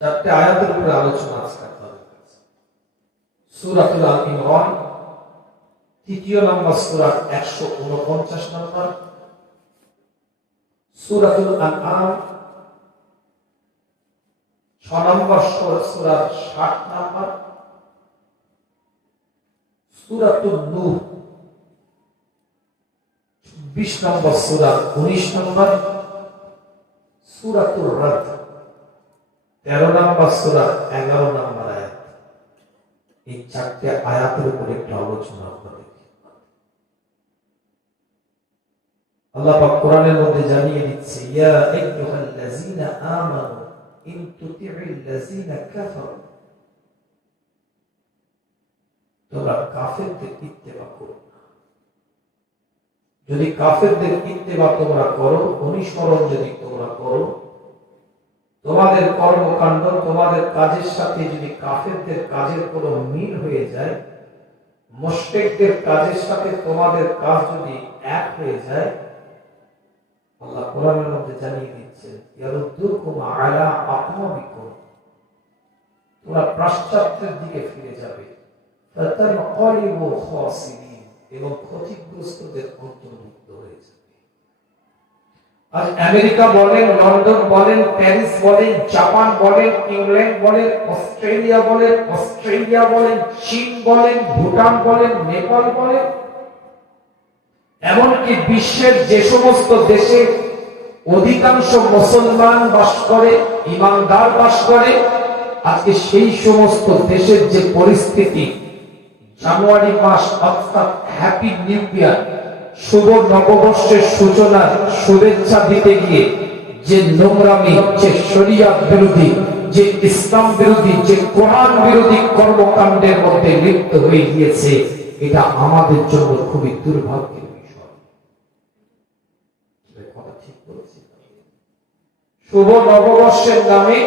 চারটি আয়াতের উপরে আলোচনা আজকে আপনাদের কাছে। সূরাতুল আল ইমরান ৩ নম্বর সূরা ১৪৯ নম্বর, সূরাতুল আনআম ৬ নম্বর সূরা ৬০ নম্বর, সূরাতুন নূর ২৬ নম্বর সূরা ১৯ নম্বর, সূরাতুর রাদ ১৩ নম্বর সূরা ১১ নম্বর আয়াত। এই চারটি আয়াতের উপরে একটু আলোচনা আপনাদের। আল্লাহ পাক কোরআনের মধ্যে জানিয়ে দিচ্ছে, ইয়া আইয়ুহাল্লাযীনা আমানু ইন তুতিউল্লাযীনা কাফারু, তোমরা কাফেরদের ইত্তেবা করো না। যদি কাফেরদের ইত্তেবা তোমরা করো, অনুসরণ যদি তোমরা করো, তোমাদের কর্মকাণ্ড তোমাদের কাজের সাথে যদি কাফেরদের কাজের কোনো মিল হয়ে যায়, মুশরিকদের কাজের সাথে তোমাদের কাজ যদি এক হয়ে যায়, আল্লাহ কোরআনের মধ্যে জানিয়ে দিচ্ছেন, ইয়ারুদ্দুকুম আলা আকমাবিকুম, তোমরা পশ্চাতের দিকে ফিরে যাবে, ফাতানকালিবু খাসিরিন, এবং ক্ষতিগ্রস্তদের অন্তর্ভুক্ত হয়ে যাবে। আজ আমেরিকা বলেন, লন্ডন বলেন, প্যারিস বলেন, জাপান বলেন, ইংল্যান্ড বলেন, অস্ট্রেলিয়া বলেন, চীন বলেন, ভুটান বলেন, নেপাল বলেন, এমনকি বিশ্বের যে সমস্ত দেশে অধিকাংশ মুসলমান বাস করে, ইমানদার বাস করে, আজকে সেই সমস্ত দেশের যে পরিস্থিতি, জানুয়ারি মাস অর্থাৎ হ্যাপি নিউ ইয়ার, শুভ নববর্ষের সূচনার শুভেচ্ছা দিতে গিয়ে যে নোংরামি, যে শরিয়ত বিরোধী, যে ইসলাম বিরোধী, যে কোরআন বিরোধী কর্মকাণ্ডের মধ্যে লিপ্ত হয়ে গিয়েছে, এটা আমাদের জন্য খুবই দুর্ভাগ্যের বিষয়। কথা ঠিক বলেছি? শুভ নববর্ষের নামে,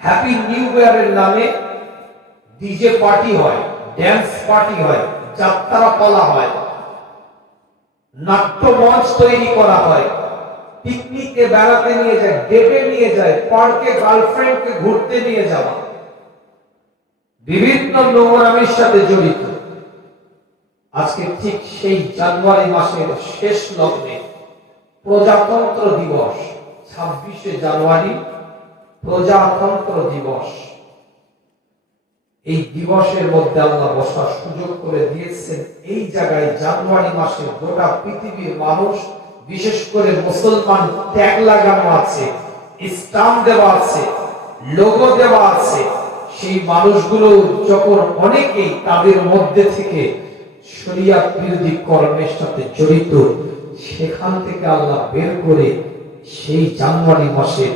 হ্যাপি নিউ ইয়ারের নামে ডিজে পার্টি হয়, ড্যান্স পার্টি হয়, যাত্রা পালা হয়, নাট্যমঞ্চ তৈরি করা হয়, পিকনিকে বেড়াতে নিয়ে যায়, ডেটে নিয়ে যায়, পার্কে গার্লফ্রেন্ডকে ঘুরতে নিয়ে যাওয়া, বিভিন্ন নোংরামির সাথে জড়িত। আজকে ঠিক সেই জানুয়ারি মাসের শেষ লগ্নে প্রজাতন্ত্র দিবস, ২৬শে জানুয়ারি প্রজাতন্ত্র দিবস, এই দিবসের মধ্যে আল্লাহ বসার সুযোগ করে দিয়েছেন। এই জায়গায় জানুয়ারি মাসে গোটা পৃথিবীর মানুষ, বিশেষ করে মুসলমান, ট্যাগ লাগানো আছে, স্টাম্প দেওয়া আছে, লোগো দেওয়া আছে। সেই মানুষগুলো যখন অনেকেই তাদের মধ্যে থেকে শরিয়ত বিরোধী কর্মের সাথে জড়িত, সেখান থেকে আল্লাহ বের করে সেই জানুয়ারি মাসে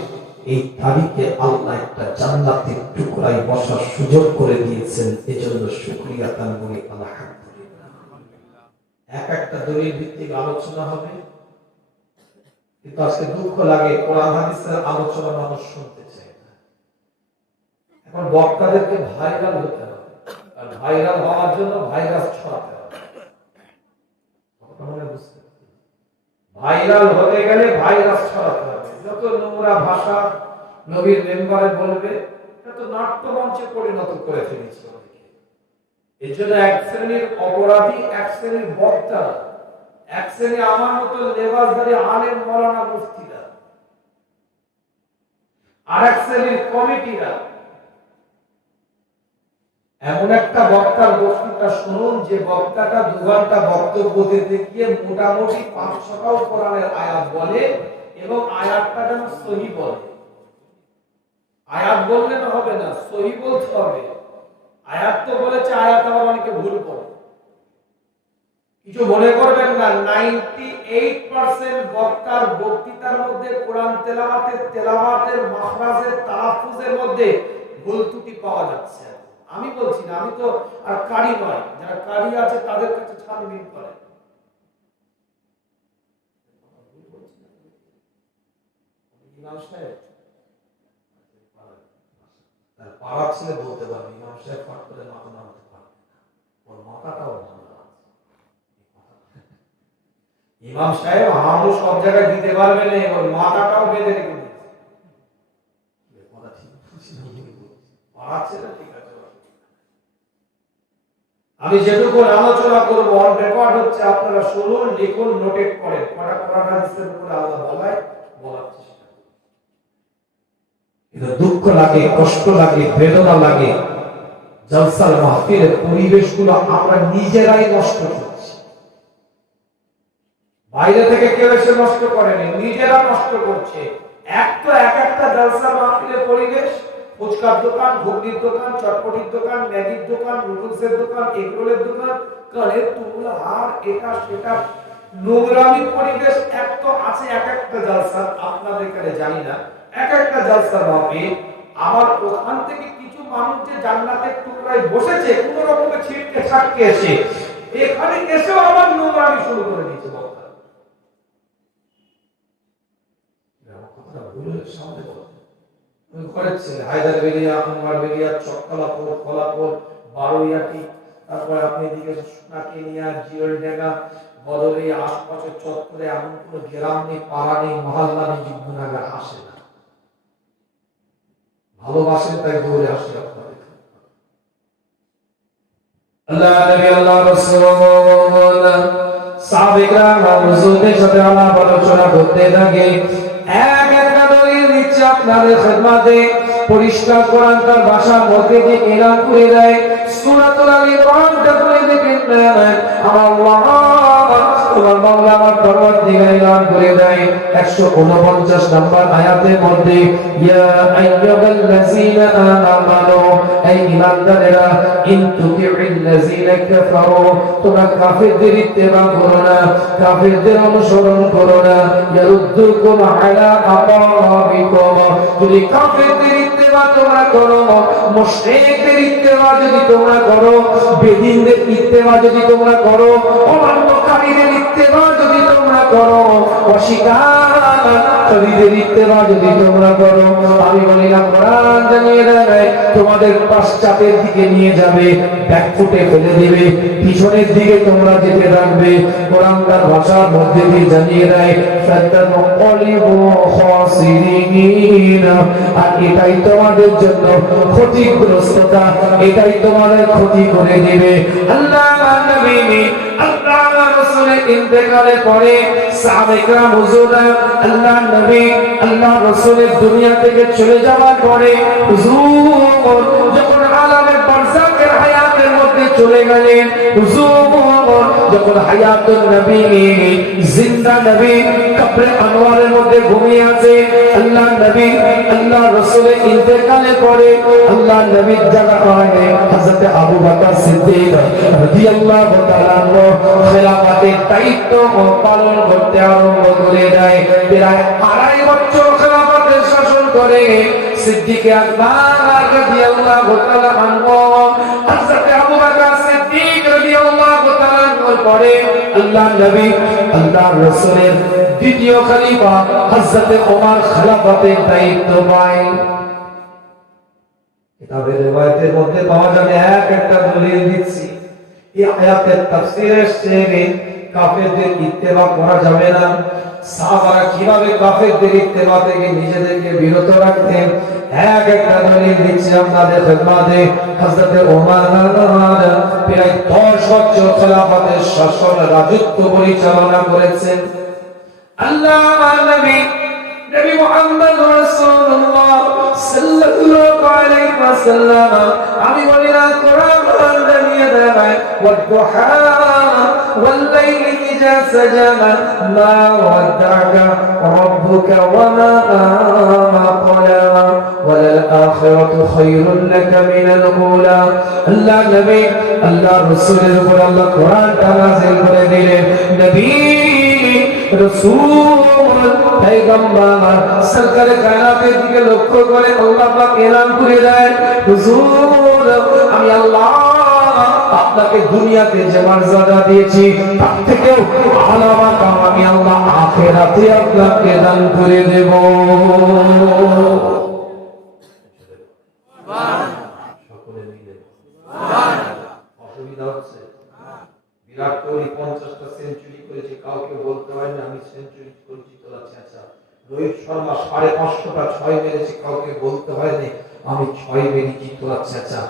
এই তারিখে আল্লাহ একটা জান্নাতের টুকরায় বসার সুযোগ করে দিয়েছেন। এজন্য শুকরিয়া তান বলি আলহামদুলিল্লাহ। এক একটা দলিল ভিত্তিক আলোচনা হবে, কিন্তু আজকে দুঃখ লাগে কোরআন হাদিসের আলোচনা মানুষ শুনতে চায় না। এখন বক্তাদেরকে ভাইরাল হতে হবে, আর ভাইরাল হওয়ার জন্য ভাইরাস ছড়াতে হবে। ভাইরাল হতে গেলে ভাইরাস ছড়াতে হবে। যত নোংরা ভাষা নবীর মেম্বারে বলবে, এটা তো নাট্যমঞ্চে পরিণত করে ফেলেছে। এর জন্য এক শ্রেণীর অপরাধী, এক শ্রেণীর বক্তা, এক শ্রেণী আমার মতো লেবাসধারী আলেম মাওলানা মুফতিরা, আর এক শ্রেণীর কমিটিরা এমন একটা বক্তার বক্তৃতা শুনুন, যে বক্তাটা 2 ঘন্টা বক্তব্য দিতে গিয়ে মোটামুটি 5-6টাও কোরআনের আয়াত বলে, এবং আয়াতটা যেন সহি বলে। আয়াত বললে না হবে না, সহি বলতে হবে। আয়াত তো বলেছে, আয়াত আবার অনেকে ভুল করে। কিছু মনে করবেন না, 98% বক্তার বক্তৃতার মধ্যে কোরআন তেলাওয়াতের মাখরাজের তালাফুজের মধ্যে ভুল ত্রুটি পাওয়া যাচ্ছে। আমি বলছি না, আমি তো আর কারি নয়, যারা কারি আছে তাদের কাছে ছানবিন করে। ইমাম সাহেব তার পাড়া ছেলে বলতে পারবে, ইমাম সাহেব পাঠ করে মাথা নামাতে পারবে, ওর মাথাটাও ভালো আছে। ইমাম সাহেব হামু সব জায়গায় দিতে পারবে না, ওর মাথাটাও বেঁধে রেখে দিয়েছে। কথা আছে না? ঠিক আছে, আমি যেটুকু আলোচনা করবো অন রেকর্ড হচ্ছে, আপনারা শুনুন, লিখুন, নোটেট করেন। কটা কোরআন হাদিসের উপরে আল্লাহ বলার চেষ্টা। কিন্তু দুঃখ লাগে, কষ্ট লাগে, বেদনা লাগে, জলসার মাহফিলের পরিবেশগুলো আমরা নিজেরাই নষ্ট করছি। বাইরে থেকে কেউ এসে নষ্ট করেনি, নিজেরা নষ্ট করছে। এক একটা জলসা মাহফিলের পরিবেশ, ফুচকার দোকান, ঘুগনির দোকান, চটপটির দোকান, ম্যাগির দোকান, নুডলসের দোকান, এগরোলের দোকান, কানের তুলা, হার, এটা সেটা, নোংরামির পরিবেশ এক তো আছে। এক একটা জলসা আপনাদের এখানে জানি না, এক একটা জলসা মাহফিল। আবার ওখান থেকে কিছু মানুষ যে জান্নাতের টুকরায় বসেছে কোন রকমের ছিটকে ছাটকে এসে, এখানে এসেও আবার নোংরামি শুরু করে দিয়েছে। বক্তা সামনে ঘরের ছেলে হায়দার বেরিয়া, আনোয়ার বেরিয়া, চক্কালাপুর, কলাপুর, বারোয়াটি, তারপর আপনি এদিকে সোনাকেনিয়া, জিওলডেগা, বদলে আশপাশের চত্বরে এমন কোনো গ্রাম নেই, পাড়া নেই, মহল্লা নেই, যুদ্ধনাগার আসে না। ভালোবাসেন তাই দৌড়ে আসে আপনাদের। আল্লাহ নবী, আল্লাহ রাসূল, সাহাবায়ে হুজুরদের সাথে আলাপ আলোচনা করতে থাকে। এক একটা দলিল দিচ্ছে আপনাদের খেদমতে। পরিষ্কার কোরআন তার ভাষার মধ্যে দিয়ে এলান করে দেয়। সূরাতুল আল ইমরানটা করে দেখেন আমার আল্লাহ, তোমার মাওলা আমার পরওয়ারদিগার এলান করে দেয় 149 নম্বর আয়াতের মধ্যে, ইয়া আইয়ুহাল্লাযীনা আমানু, এই ঈমানদারেরা, ইন তুতিউল্লাযীনা কাফারু, তোমরা কাফেরদের ইত্তেবা করো না, কাফেরদের অনুসরণ করো না, ইয়ারুদ্দুকুম আলা আকাবিকুম, যদি কাফেরদের ইত্তেবা তোমরা করো, মুশরিকদের ইত্তেবা যদি তোমরা করো, বেদিনদের ইত্তেবা যদি তোমরা করো, অমান্যকারীদের ইত্তেবা যদি তোমরা করো, অস্বীকারীদের ইত্তেবা যদি তোমরা করো, আমি বলি না কোরআন জানিয়ে দেয় তোমাদের পাশ্চাত্যের দিকে নিয়ে যাবে, ব্যাকফুটে ফেলে দিবে, পিছনের দিকে তোমরা যেতে থাকবে। কোরআন তার ভাষার মধ্যে দিয়ে জানিয়ে দেয় ফাতানকলিবু খাসিরিন, আর এটাই তোমাদের জন্য ক্ষতিগ্রস্ততা, এটাই তোমাদের ক্ষতি করে দিবে। আল্লাহ নবী, আল্লাহ রাসূলের ইন্তেকালের পরে সাহাবায়ে কেরাম হুজুররা, আল্লাহ নবী, আল্লাহ রাসূলের দুনিয়া থেকে চলে যাওয়ার পরে হুজুর যখন আলামে বারযাখের হায়াতের মধ্যে চলে গেলেন, হুজুর যখন হায়াতুন নবী, জিন্দা নবী কবরে আনোয়ারের মধ্যে ঘুমিয়ে আছে, আল্লাহ নবী, আল্লাহ রাসূলের ইন্তেকালের পরে আল্লাহ নবীর জায়গায় হযরত আবু বকর সিদ্দিক রাদিয়াল্লাহু তাআলা খেলাফতের দায়িত্ব পালন করতে আরম্ভ করে দেয়। প্রায় 2.5 বছর খেলাফতের শাসন করে সিদ্দিক আকবর রাদিয়াল্লাহু তাআলা আনহু। হযরত আবু বকর সিদ্দিক রাদিয়াল্লাহু তাআলা আনহুর পরে আল্লাহ নবী, আল্লাহ রাসূলের দ্বিতীয় খলিফা হযরত ওমর খেলাফতের দায়িত্ব পায়। কিতাবের riwayat-এর মধ্যে পাওয়া যাবে, এক একটা দলিল দিচ্ছি, এই আয়াতের তাফসীরে এসেছে কাফেরদের ইত্তেবা করা যাবে না। সাহাবারা কিভাবে কাফেরদের ইত্তেবা থেকে নিজেদেরকে বিরত রাখতেন, এক একটা দলিল দিচ্ছি আপনাদের খেদমতে। হযরত ওমর প্রায় 10 বছর খেলাফতের শাসন রাজত্ব পরিচালনা করেছেন। আল্লাহ নবী, নবী মুহাম্মদ রাসূলুল্লাহ সাল্লাল্লাহু আলাইহি ওয়াসাল্লাম, আমি বলি না কোরআন জানিয়ে দেয় ওয়াদুহা ওয়াল-লাইলি ইযা সাজা মা ওয়াদা'কা রাব্বুকা ওয়া মা ক্বালা ওয়ালাল আখিরাতু খায়রুন লাকা মিনাল উলা। আল্লাহ নবী, আল্লাহ রাসূলের উপর আল্লাহ কোরআনটা নাযিল করে দিলেন। নবী রাসূল পয়গম্বর সরকারে কায়নাতের দিকে লক্ষ্য করে আল্লাহ পাক এলান করে দেয়, হুজুর আমি আল্লাহ আপনাকে দুনিয়াতে যে মর্যাদা দিয়েছি তার থেকেও আলা মাকাম আমি আল্লাহ আখিরাতে আপনাকে দান করে দেব। সকলে মিলে অসুবিধা হচ্ছে? বিরাট কোহলি 50টা সেঞ্চুরি করেছে, কাউকে বলতে হয় না আমি সেঞ্চুরি করেছি, তোলা চেঁচা। রোহিত শর্মা 550টা 6 মেরেছে, কাউকে বলতে হয়নি আমি 6 মেরেছি। তোরা চেঁচা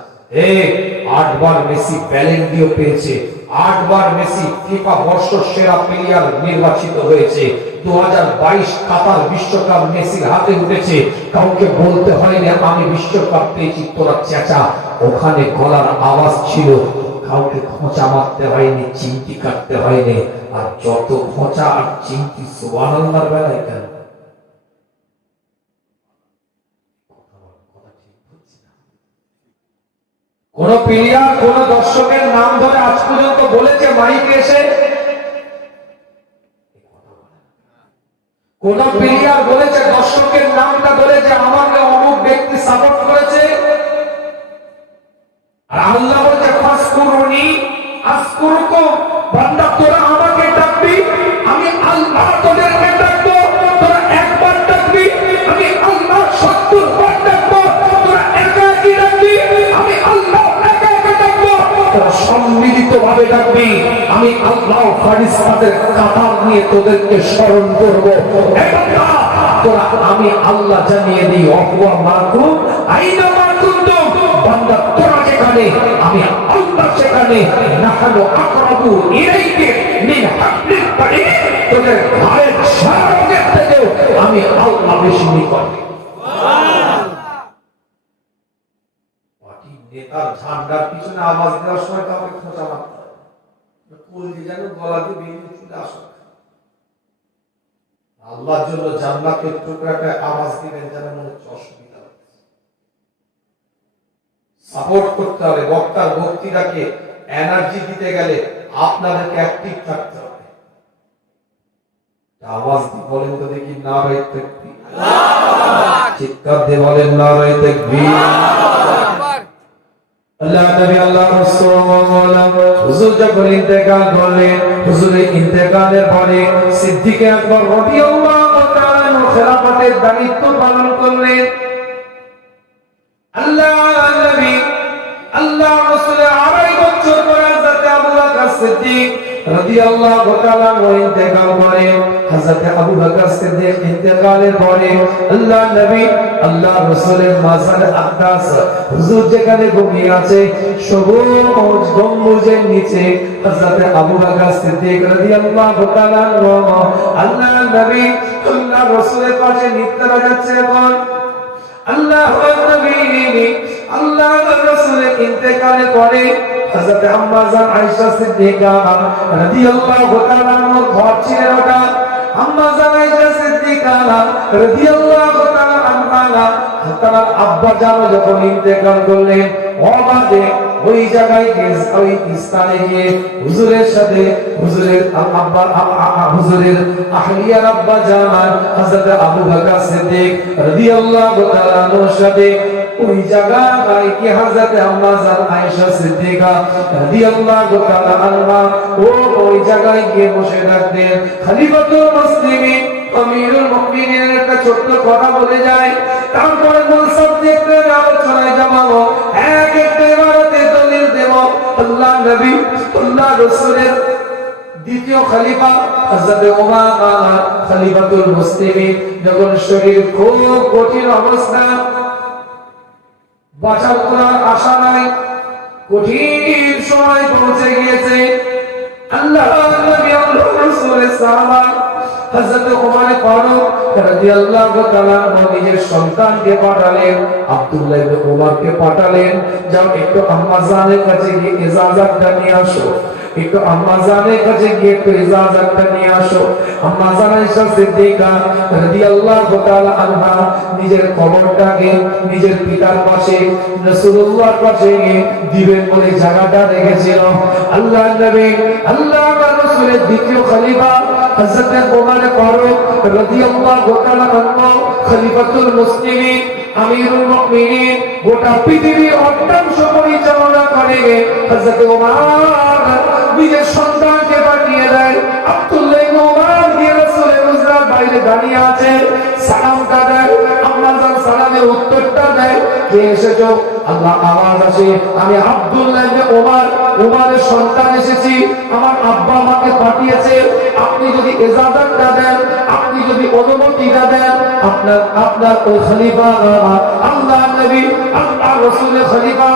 8 বার মেসি ব্যালন ডিও পেয়েছে, 8 বার মেসি ফিফা বর্ষসেরা প্লেয়ার নির্বাচিত হয়েছে। 2022 কাতার বিশ্বকাপ মেসির হাতে উঠেছে, কাউকে বলতে হয়নি আমি বিশ্বকাপ পেয়েছি। তোরা চেঁচা। ওখানে গলার আওয়াজ ছিল, কাউকে খোঁচা মারতে হয়নি, চিমটি কাটতে হয়নি। আর যত খোঁচা আর চিমটি সুবহানাল্লাহর বেলায় কেন? কোন প্লেয়ার কোন দর্শকের নাম ধরে আজ পর্যন্ত বলেছে মাইকে এসে? কোন প্লেয়ার বলেছে দর্শকের নামটা ধরে যে আমাকে অমুক ব্যক্তি সাপোর্ট করেছে? আর আল্লাহ বলছে ফাসকুরুনি আসকুরুকুম, বান্দা তোরা আমাকে ডাকবি, আমি আল্লাহ তোদেরকে ডাকবো। তোরা একবার ডাকবি, আমি আল্লাহ 70 বার ডাকবো। তোরা একা কি ডাকবি, আমি আল্লাহ একা একা ডাকবো। তোরা সম্মিলিতভাবে ডাকবি, আমি আল্লাহ ফারিস্তাদের কাতার নিয়ে তোদেরকে স্মরণ করবো। তোরা আমি আল্লাহ জানিয়ে দিই অহুয়া মাকুম আইনা মাকুম। বান্দা তোরা যেখানে আমি আল্লাহ সেখানে। নাহানু আকরাবু ইলাইকা মিন হাবলিল বারিদ, তোদের ঘরের শারকের থেকেও আমি আল্লাহ বেশি নিকট। পার্টি নেতার ঝান্ডার পিছনে আওয়াজ দেওয়ার সময় কাউকে খোঁচা মারতে হয়, কলজি যেন গলাতে বেরিয়ে চলে আসে। আল্লাহর জন্য জান্নাতের টুকরাটা আওয়াজ দিবেন যেন মনে হচ্ছে অসুবিধা হচ্ছে। সাপোর্ট করতে হবে, বক্তার বক্তৃতাকে এনার্জি দিতে গেলে আপনাদেরকে অ্যাক্টিভ থাকতে হবে। আওয়াজ দিয়ে বলেন তো দেখি নারে তাকবীর, চিৎকার দিয়ে বলেন নারে তাকবীর। আল্লাহ নবী আল্লাহ রাসূল হুজুর যখন ইন্তেকাল করলেন, হুজুরের ইন্তেকালের পরে সিদ্দিক আকবর রাদিয়াল্লাহু তাআলা খেলাফতের দায়িত্ব পালন করলেন। আল্লাহ নবী আল্লাহ রাসূলের 2.5 বছর পরে হযরত আবু বকর সিদ্দিক রাদিয়াল্লাহু তাআলা ইন্তেকাল করেন। হযরত আবু বকর সিদ্দিক ইন্তেকালের পরে আল্লাহ নবী আল্লাহ রাসূলের মাজার আকদাস হুজুর যেখানে ঘুমিয়ে আছে সবুজ গম্বুজের নিচে হযরত আবু বকর সিদ্দিক রাদিয়াল্লাহু তাআলা আল্লাহ নবী আল্লাহ রাসূলের পাশে নিতে যাচ্ছে। এখন আল্লাহর নবী আল্লাহর রাসূলের ইন্তেকালের পরে হযরত আম্মা জান আয়েশা সিদ্দিকা রাদিয়াল্লাহু তাআলা ঘর ছিলেন ওটা। আম্মা জান আয়েশা সিদ্দিকা রাদিয়াল্লাহু তাআলা আনহা তার আব্বা জান যখন ইন্তেকাল করলেন, ওবাদে ওই জায়গায় গিয়ে ওই স্থানে গিয়ে হুজুরের সাথে হুজুরের আব্বা হুজুরের আহলিয়ার আব্বা জান হযরত আবু বকর সিদ্দিক রাদিয়াল্লাহু তাআলা এর সাথে ওই জায়গায় কি হযরত আম্মা জান আয়েশা সিদ্দিকা রাদিয়াল্লাহু তাআলা আনহা ওই জায়গায় গিয়ে বসে থাকতেন। খলিফাতুল মুসলিমিন আমিরুল মুমিনিনের একটা ছোট্ট কথা বলে যায়, তারপরে মূল সাবজেক্টের আলোচনায় যাবো। এক একটা ইবারতে দলিল দেব। আল্লাহ নবী আল্লাহ রাসূলের দ্বিতীয় খলিফা হযরত উমামা খলিফাতুল মুসলিমিন যখন শরীর খুব কঠিন অবস্থা, বাঁচার কোনো আশা নাই, কঠিন সময় পৌঁছে গিয়েছে, আল্লাহ নবী আল্লাহ রাসূলের সাহাবা হযরত ওমর ফারুক রাদিয়াল্লাহু তাআলা নিজের সন্তানকে পাঠালেন, আব্দুল্লাহ ইবনে ওমরকে পাঠালেন, যাও একটু আম্মা জানের কাছে গিয়ে ইজাজতটা নিয়ে আসো, একটু আম্মা জানের কাছে গিয়ে একটু ইজাজতটা নিয়ে আসো। আম্মা জান আয়েশা সিদ্দিকা রাদিয়াল্লাহু তাআলা আনহা নিজের কবরটাকে নিজের পিতার পাশে রাসূলুল্লাহর পাশে দিবেন বলে জায়গাটা রেখেছিল। আল্লাহ নবী আল্লাহ রাসূলের দ্বিতীয় খলিফা হযরত ওমর ফারুক রাদিয়াল্লাহু তাআলা আনহু খলিফাতুল মুসলিমিন আমিরুল মুমিনিন গোটা পৃথিবীর অর্ধাংশ পরিচালনা করে হযরত ওমর নিজের সন্তানকে পাঠিয়ে দেয়। আব্দুল্লাহ ইবনে ওমর দিয়ে রাসূলের হুজরার বাইরে দাঁড়িয়ে আছে, সালামটা দেয়, আম্মা জান সালামের উত্তরটা দেয়, কে এসেছো? আল্লাহ আওয়াজ আসে, আমি আব্দুল্লাহ ইবনে ওমর ওমরের সন্তান এসেছি, আমার আব্বা আমাকে পাঠিয়েছে, আপনি যদি ইজাজতটা দেন, আপনি আপনি যদি অনুমতিটা দেন আপনার ওই খলিফা আল্লাহ নবী আল্লাহ রাসূলের খলিফা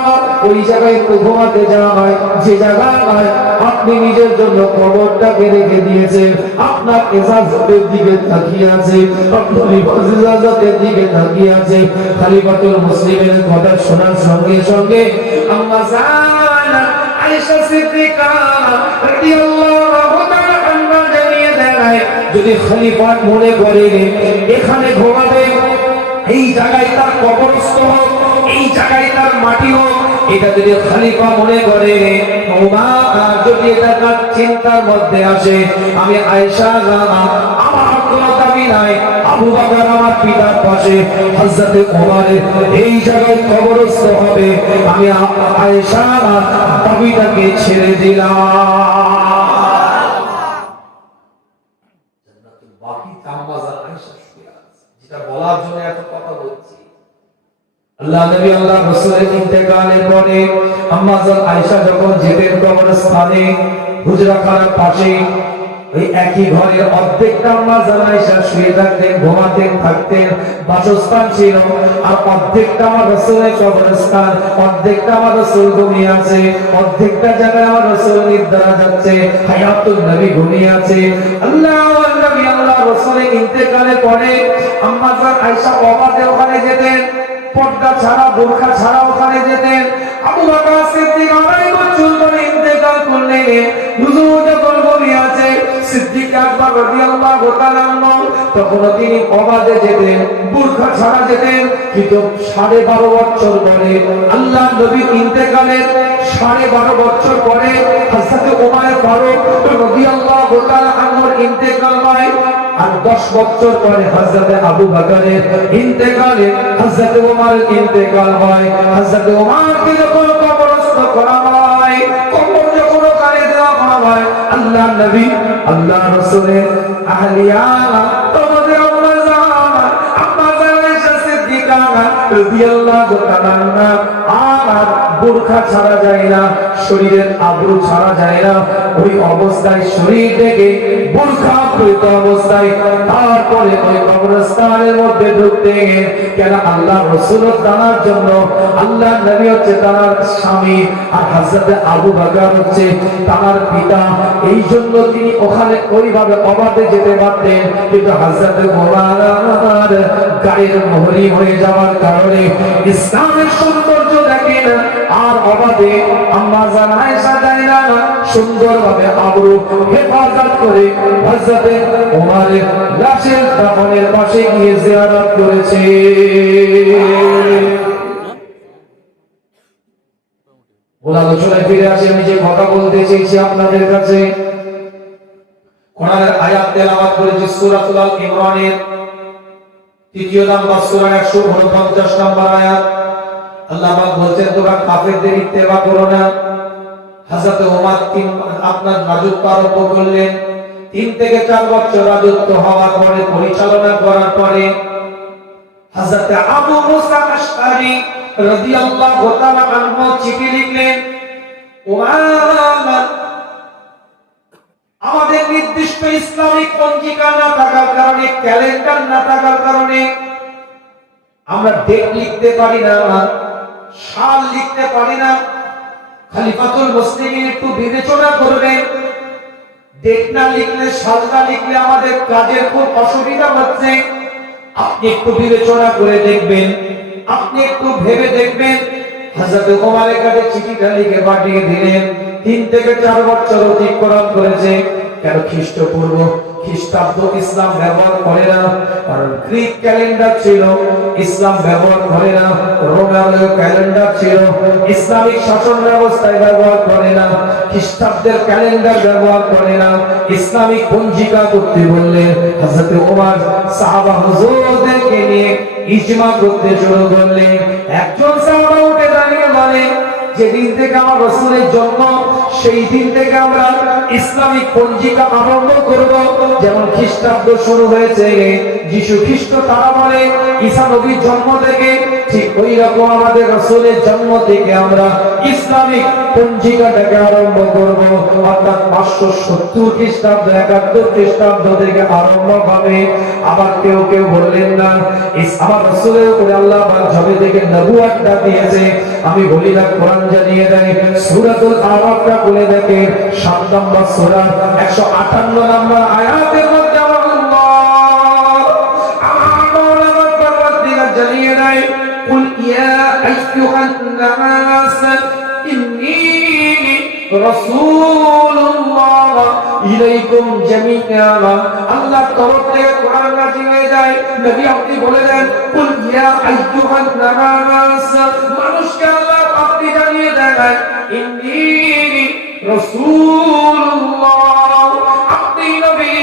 ওই জায়গায় ঘুমাতে যাওয়া হয় যে জায়গায় আপনি নিজের জন্য কবরটাকে রেখে দিয়েছেন, আপনার ইজাজতের দিকে তাকিয়ে আছে, আপনার ইজাজতের দিকে তাকিয়ে আছে। খলিফাতুল মুসলিমের কথা শোনার সঙ্গে সঙ্গে আম্মা জান আয়েশা সিদ্দিকা রাদিয়াল্লাহু তাআলা আনহা জানিয়ে দেয়, যদি খলিফা মনে করে এখানে ঘুমাবে, এই জায়গায় তার কবরস্থ হোক, এই জায়গায় তার মাটি হোক, এটা যদি খলিফা মনে করে, যদি এটা তার চিন্তার মধ্যে আসে, আমি আয়েশা আমার কোনো দাবি নাই, আবু বকর আমার পিতার পাশে, হযরতে ওমরের এই জায়গায় কবরস্থ হবে, আমি আয়েশা দাবিটাকে ছেড়ে দিলাম। বাকি তাম্মাজা আয়েশা শুয়ে আছে, যেটা বলার জন্য এত কথা বলছি। আল্লাহ নবী আল্লাহ রাসূলের ইন্তেকালের পরে আম্মা জান আয়েশা যখন যেতেন কবরস্থানে, হুজরাখানার পাশে ওই একই ঘরের অর্ধেকটা আম্মা জান আয়েশা শুয়ে থাকতেন, ঘুমাতেন, থাকতেন, বাসস্থান ছিল, আর অর্ধেকটা আমার রাসূলের কবরস্থান, অর্ধেকটা আমার রাসূল ঘুমিয়ে আছে, অর্ধেকটা জায়গায় আমার রাসূল নিদ্রা যাচ্ছে, হায়াতুন নবী ঘুমিয়ে আছে। আল্লাহ নবী আল্লাহ রাসূলের ইন্তেকালের পরে আম্মা জান আয়েশা অবাধে ওখানে যেতেন, পর্দা ছাড়া বোরখা ছাড়া ওখানে যেতেন। আবু বকর সিদ্দিক আড়াই বছর ধরে ইন্তেকাল করলেন, হুজুর যখন ঘুমিয়ে আছে, সিদ্দিক আকবর রাদিয়াল্লাহু তাআলা তখন তিনি অবাধে যেতেন, বোরখা ছাড়া যেতেন। কিন্তু 12.5 বছর পরে আল্লাহ নবীর ইন্তেকালের 12.5 বছর পরে হযরত ওমর ফারুক রাদিয়াল্লাহু তাআলা আনহুর ইন্তেকাল হয়, আর 10 বছর পরে হযরত আবু বকরের ইন্তেকালে হযরত ওমরের ইন্তেকাল হয়। হযরত ওমরকে যখন কবরস্থ করা হয়, কবর যখন ওখানে দেওয়া হয়, আল্লাহ নবী আল্লাহ রাসূলের আহলিয়া তোমাদের আম্মা জান আয়েশা সিদ্দিকা রাদিয়াল্লাহু তাআলা আর বোরখা ছাড়া যায় না, শরীরের আবরু ছাড়া যায় না, ওই অবস্থায় শরীর থেকে বোরখা পরিত অবস্থায় তারপরে ওই কবরস্থানের মধ্যে ঢুকতে কেন আল্লাহ রাসূল তার জন্য, আল্লাহ নবী হচ্ছে তার স্বামী, আর হযরত আবু বকর হচ্ছে তার পিতা, এই জন্য তিনি ওখানে ওইভাবে অবাধে যেতে পারতেন। কিন্তু হযরত ওমর গায়ের মোহরি হয়ে যাওয়ার কারণে ইসলামের সৌন্দর্য দেখেন আর অবাধে আম্মা জান আয়েশা যায় না, সুন্দরভাবে আবরু হেফাজত করে হযরত ওমরের লাশের দাফনের পাশে গিয়ে জিয়ারত করেছে। মূল আলোচনায় ফিরে আসি, আমি যে কথা বলতে চেয়েছি আপনাদের কাছে, কোরআনের আয়াত তেলাওয়াত করেছি সূরাতুল আল ইমরানের 3 নম্বর সূরা 149 নম্বর আয়াত। আল্লাহ পাক বলছেন, তোমরা কাফেরদের ইত্তেবা করো না। হযরত ওমর আপনার রাজত্ব আরম্ভ করলেন, 3 থেকে 4 বছর রাজত্ব হওয়ার পরে, পরিচালনা করার পরে হযরত আবু মুসা আশআরী রাদিয়াল্লাহু তাআলা আনহু চিঠি লিখলেন, ওমর আমাদের নির্দিষ্ট ইসলামিক পঞ্জিকা না থাকার কারণে, ক্যালেন্ডার না থাকার কারণে আমরা ডেট লিখতে পারি না, সাল লিখতে পারি না। খলিফাতুল মুসলিমিন একটু বিবেচনা করবেন, ডেট না লিখলে, সাল না লিখলে আমাদের কাজের খুব অসুবিধা হচ্ছে। আপনি একটু বিবেচনা করে দেখবেন, আপনি একটু ভেবে দেখবেন। হযরত ওমরের কাছে চিঠিটা লিখে পাঠিয়ে দিলেন। 3 থেকে 4 বছর অতিক্রম করেছে। কেন খ্রিস্টপূর্ব খ্রিস্টাব্দ ইসলাম ব্যবহার করে না, কারণ গ্রিক ক্যালেন্ডার ছিল, ইসলাম ব্যবহার করে না। রোমান ক্যালেন্ডার ছিল, ইসলামিক শাসন ব্যবস্থায় ব্যবহার করে না। খ্রিস্টাব্দের ক্যালেন্ডার ব্যবহার করে না। ইসলামিক পঞ্জিকা করতে বললে হযরত ওমর সাহাবা হুজুরদেরকে নিয়ে ইজমা করতে শুরু করলেন। একজন সাহাবা উঠে দাঁড়িয়ে বলে, যেদিন থেকে আমার রাসূলের জন্ম, সেই দিন থেকে আমরা ইসলামিক পঞ্জিকা আরম্ভ করব। যেমন খ্রিস্টাব্দ শুরু হয়েছে যিশু খ্রিস্ট, তারা বলে ঈসা নবীর জন্ম থেকে ঠিক ওই রকম আমাদের রাসূলের জন্ম থেকে আমরা ইসলামিক পঞ্জিকাটাকে আরম্ভ করব, অর্থাৎ 570 খ্রিস্টাব্দ 71 খ্রিস্টাব্দ থেকে আরম্ভ হবে। আবার কেউ কেউ বললেন না আমার রাসূলের উপরে আল্লাহ পাক যবে থেকে নবুয়তটা দিয়েছে, আমি বলি না কোরআন জানিয়ে দেয় সূরাতুল আরাফটা খুলে দেখে 7 নম্বর সূরা 158 নম্বর আয়াতের মধ্যে জানিয়ে দেয় কুল ইয়া আইয়ুহান নাস ইন্নী রাসূলুল্লাহ ইলাইকুম জামিআ। আল্লাহর তরফ থেকে কোরআন নাযিল হয়ে যায়, নবী আপনি বলে দেন কুল ইয়া আইয়ুহান নাস, মানুষকে আল্লাহ আপনি জানিয়ে দেন ইন্নী রাসূলুল্লাহ, আপনি নবী,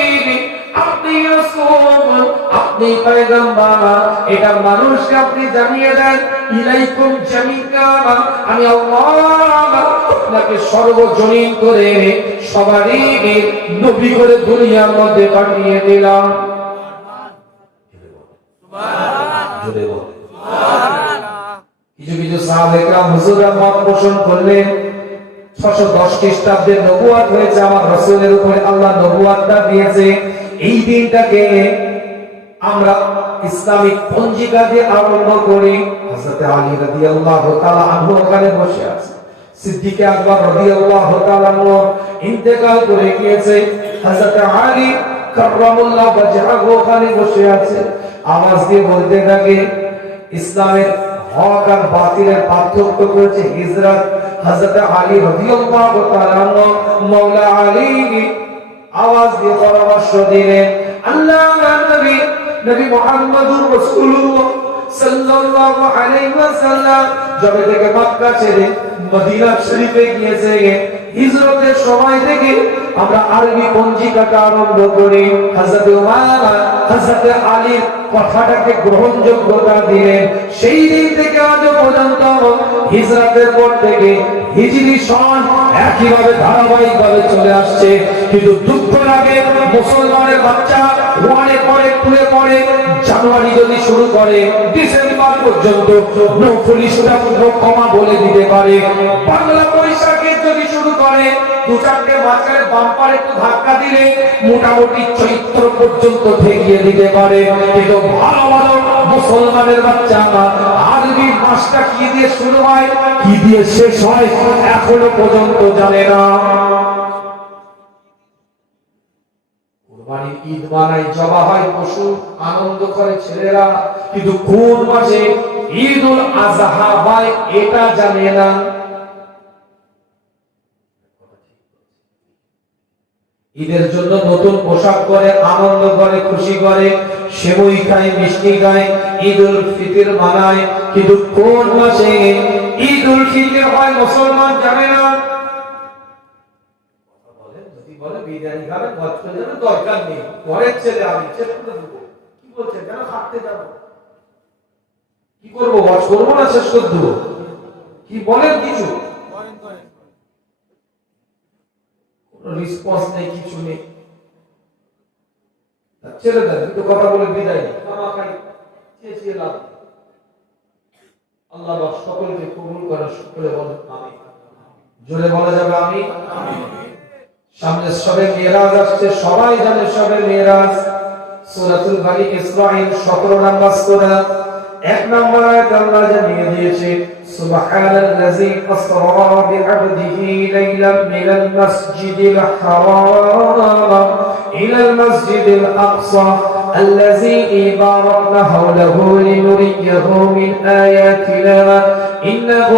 আপনি রাসূল, আপনি পয়গম্বর, এটা মানুষকে আপনি জানিয়ে দেন ইলাইকুম জামিআ, আমি আল্লাহ আপনাকে সর্বজনীন করে সবারই নবী করে দুনিয়ার মধ্যে পাঠিয়ে দিলাম। কিছু কিছু সাহাবায়ে কেরাম হুজুররা মত পোষণ করলেন 610 খ্রিস্টাব্দে নবুয়ত হয়েছে, আমার রাসূলের উপরে আল্লাহ নবুয়তটা দিয়েছে, এই দিনটাকে আমরা ইসলামিক পঞ্জিকা দিয়ে আরম্ভ করি। হযরত আলী রাদিয়াল্লাহু তাআলা আনহু ওখানে বসে আছে, সিদ্দিক আকবর রাদিয়াল্লাহু তাআলা আনহু ইন্তেকাল করে গিয়েছে, হযরত আলী কাররামাল্লাহু ওয়াজহাহু ওখানে বসে আছে, আওয়াজ দিয়ে বলতে থাকে ইসলামের হক আর বাতিলের পার্থক্য করেছে হিজরত। হযরত আলী রাদিয়াল্লাহু তাআলা আনহু মাওলা আলী আওয়াজ দিয়ে পরামর্শ দিলেন, আল্লাহর নবী নবী মুহাম্মদুর রাসূলুল্লাহ সাল্লাল্লাহু আলাইহি ওয়াসাল্লাম যবে থেকে মক্কা ছেড়ে মদিনা শরীফে গিয়েছে, হিজরতের সময় থেকে আমরা আরবি পঞ্জিকাটা আরম্ভ করি। হযরত উমার হযরত আলীর কথাটাকে গ্রহণযোগ্যতা দিলেন, সেই দিন থেকে আজ পর্যন্ত হিজরতের পর থেকে হিজরি সন একইভাবে ধারাবাহিকভাবে চলে আসছে। কিন্তু দুঃখ লাগে মুসলমানের বাচ্চা ওয়ানে পড়ে টুয়ে পড়ে, জানুয়ারি যদি শুরু করে ডিসেম্বর পর্যন্ত নৌফুলি সুরা কমা বলে দিতে পারে, বাংলা বৈশাখে যদি শুরু করে দু চারটে মাঝখানে বাম্পার একটু ধাক্কা দিলে মোটামুটি চৈত্র পর্যন্ত ঠেকিয়ে দিতে পারে। কিন্তু ভালো ভালো মুসলমানের বাচ্চা আরবি মাসটা কি দিয়ে শুরু হয় কি দিয়ে শেষ হয় এখনো পর্যন্ত জানে না। কুরবানির ঈদ মানায়, জবা হয় পশু, আনন্দ করে ছেলেরা, কিন্তু কোন মাসে ঈদুল আযহা হয় এটা জানে না। ঈদের জন্য নতুন পোশাক করে, আনন্দ করে, খুশি করে, সেবই খায়, মিষ্টি খায়, ঈদুল ফিতর মানায়, কিন্তু কোন মাসে ঈদুল ফিতর হয় মুসলমান জানে না। যদি বলে বিরিয়ানি খাবে ভাত করে যাবে, দরকার নেই, ঘরের ছেলে আমি চেক করে দেবো, কি বলছেন কেন খাটতে যাব, কি করবো ওয়াজ করবো না শেষ করে দেবো, কি বলেন কিছু রেসপন্স নেই, কিছু নেই, ছেড়ে দেন, কিন্তু কথা বলে বিদায় নেই, খাওয়া খাই চেয়ে লাভ। আল্লাহ সকলকে কবুল করার শুকরে বলেন আমিন, জোরে বলা যাবে আমিন। সামনে সবে মিরাজ আসছে, সবাই জানে সবে মিরাজ। সূরাতুল বনি ইসরাঈল 17 নম্বর সূরা 1 নম্বর আয়াত আল্লাহ জানিয়ে দিয়েছে সুবহানাল্লাযী আসরা বিআবদিহি লাইলাম মিনাল মাসজিদিল হারাম ইলাল মাসজিদিল আকসা الذي باركنا حوله لنريه من آياتنا إنه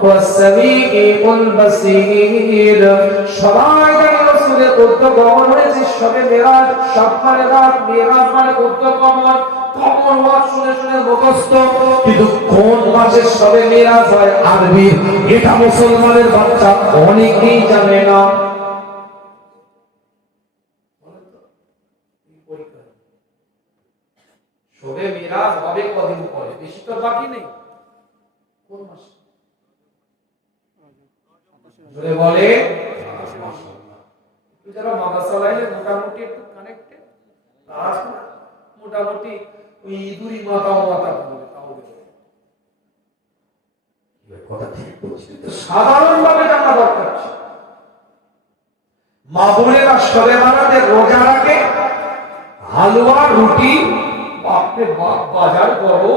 هو السميع البصير। সবাই জানে রাসূলের উদ্গমন হয়েছে শবে মিরাজ, সপ্তাহের রাত মিরাজ মানে উদ্গমন, কমন ওয়াজ শুনে শুনে মুখস্থ, কিন্তু কোন মাসে শবে মিরাজ হয় আরবি এটা মুসলমানের বাচ্চা অনেকেই জানে না। শবে মিরাজ হবে কদিন পরে, বেশি তো বাকি নেই, কোন মাস জোরে বলে যারা মাদ্রাসা লাইনে মোটামুটি একটু কানেক্টেড, তারা মোটামুটি ওই ইঁদুরি মাথা বলে তাও কথা ঠিক বলছি, তো সাধারণভাবে জানা দরকার ছিল। মা বোনেরা শবে বারাতে রোজা রাখে, হালুয়া রুটি বাপরে বাপ বাজার করো,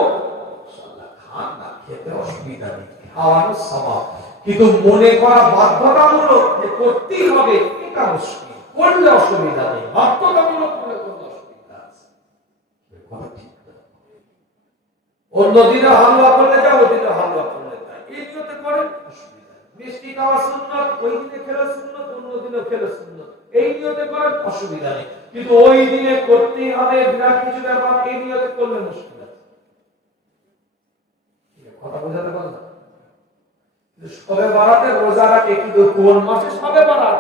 খান না, খেতে অসুবিধা নেই, খাওয়ানো স্বভাব, কিন্তু মনে করা বাধ্যতামূলক যে করতেই হবে এটা মুশকিল, করলে অসুবিধা নেই, বাধ্যতামূলক করে করলে অসুবিধা আছে। কথা ঠিক। অন্যদিনে হালুয়া করলে যাও, ওদিনে হালুয়া করলে যাই, এই নিয়তে করেন অসুবিধা নেই। মিষ্টি খাওয়া সুন্নাত, ওই দিনে খেলে সুন্নাত, অন্য দিনে খেলে সুন্নাত, এই নিয়তে করেন অসুবিধা নেই, কিন্তু ওই দিনে করতেই হবে বিরাট কিছু ব্যাপার, এই নিয়তে করলে মুশকিল আছে। কথা বোঝাতে পারলাম? শবে বারাতে রোজা রাখে, কিন্তু কোন মাসে শবে বারাত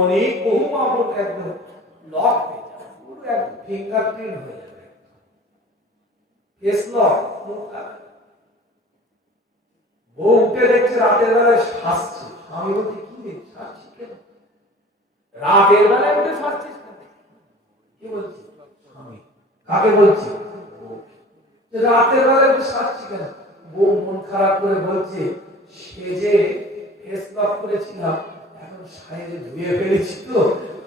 অনেক বহু মাহবুব একদম লক হয়ে যায়, পুরো একদম ফিঙ্গারপ্রিন্ট হয়ে যাবে, ফেস লক। বউ উঠে দেখছে রাতের বেলায় শাসছে, স্বামী বলছে কি রে শাসছি কেন, রাতের বেলায় উঠে শাসছিস কেন, কি বলছি স্বামী, কাকে বলছি, রাতের বেলায় উঠে শাসছি কেন, বউ মন খারাপ করে বলছে সে যে ফেস লক করেছিলাম এখন সাইজে ধুয়ে ফেলেছি তো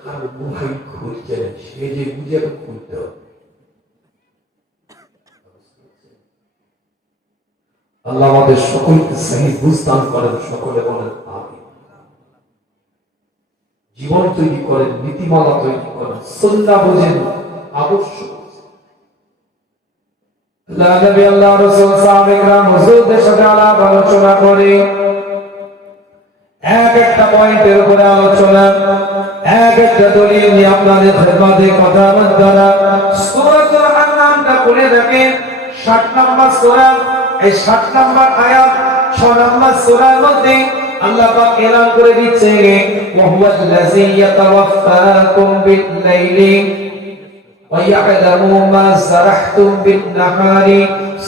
আর মোবাইল খুলছে না, সে যে বুঝে খুলতে হবে। আল্লাহ আমাদের সকলকে সহি বুঝ দান করেন, সকলে বলেন আমিন। জীবন তৈরি করেন, নীতিমালা তৈরি করেন, সুন্নাহ বোঝেন, আদর্শ আল্লাহ নবী আল্লাহ রাসূল সাহাবায়ে কেরাম হুজুরদের সাথে আলাপ আলোচনা করে এক একটা পয়েন্টের উপরে আলোচনা, এক একটা দলিল নিয়ে আপনাদের খেদমতে কথা বলা। সূরাতুল আনআমটা পড়ে দেখেন, 60 নম্বর সূরা, এই 60 নম্বর আয়াত 6 নম্বর সূরার মধ্যে আল্লাহ পাক এলান করে দিচ্ছে, ওয়া হুয়াল্লাযী ইয়াতাওয়াফফাকুম বিল-লাইলি ওয়া ইয়া'লামু মা সারাহতুম বিন-নাহারি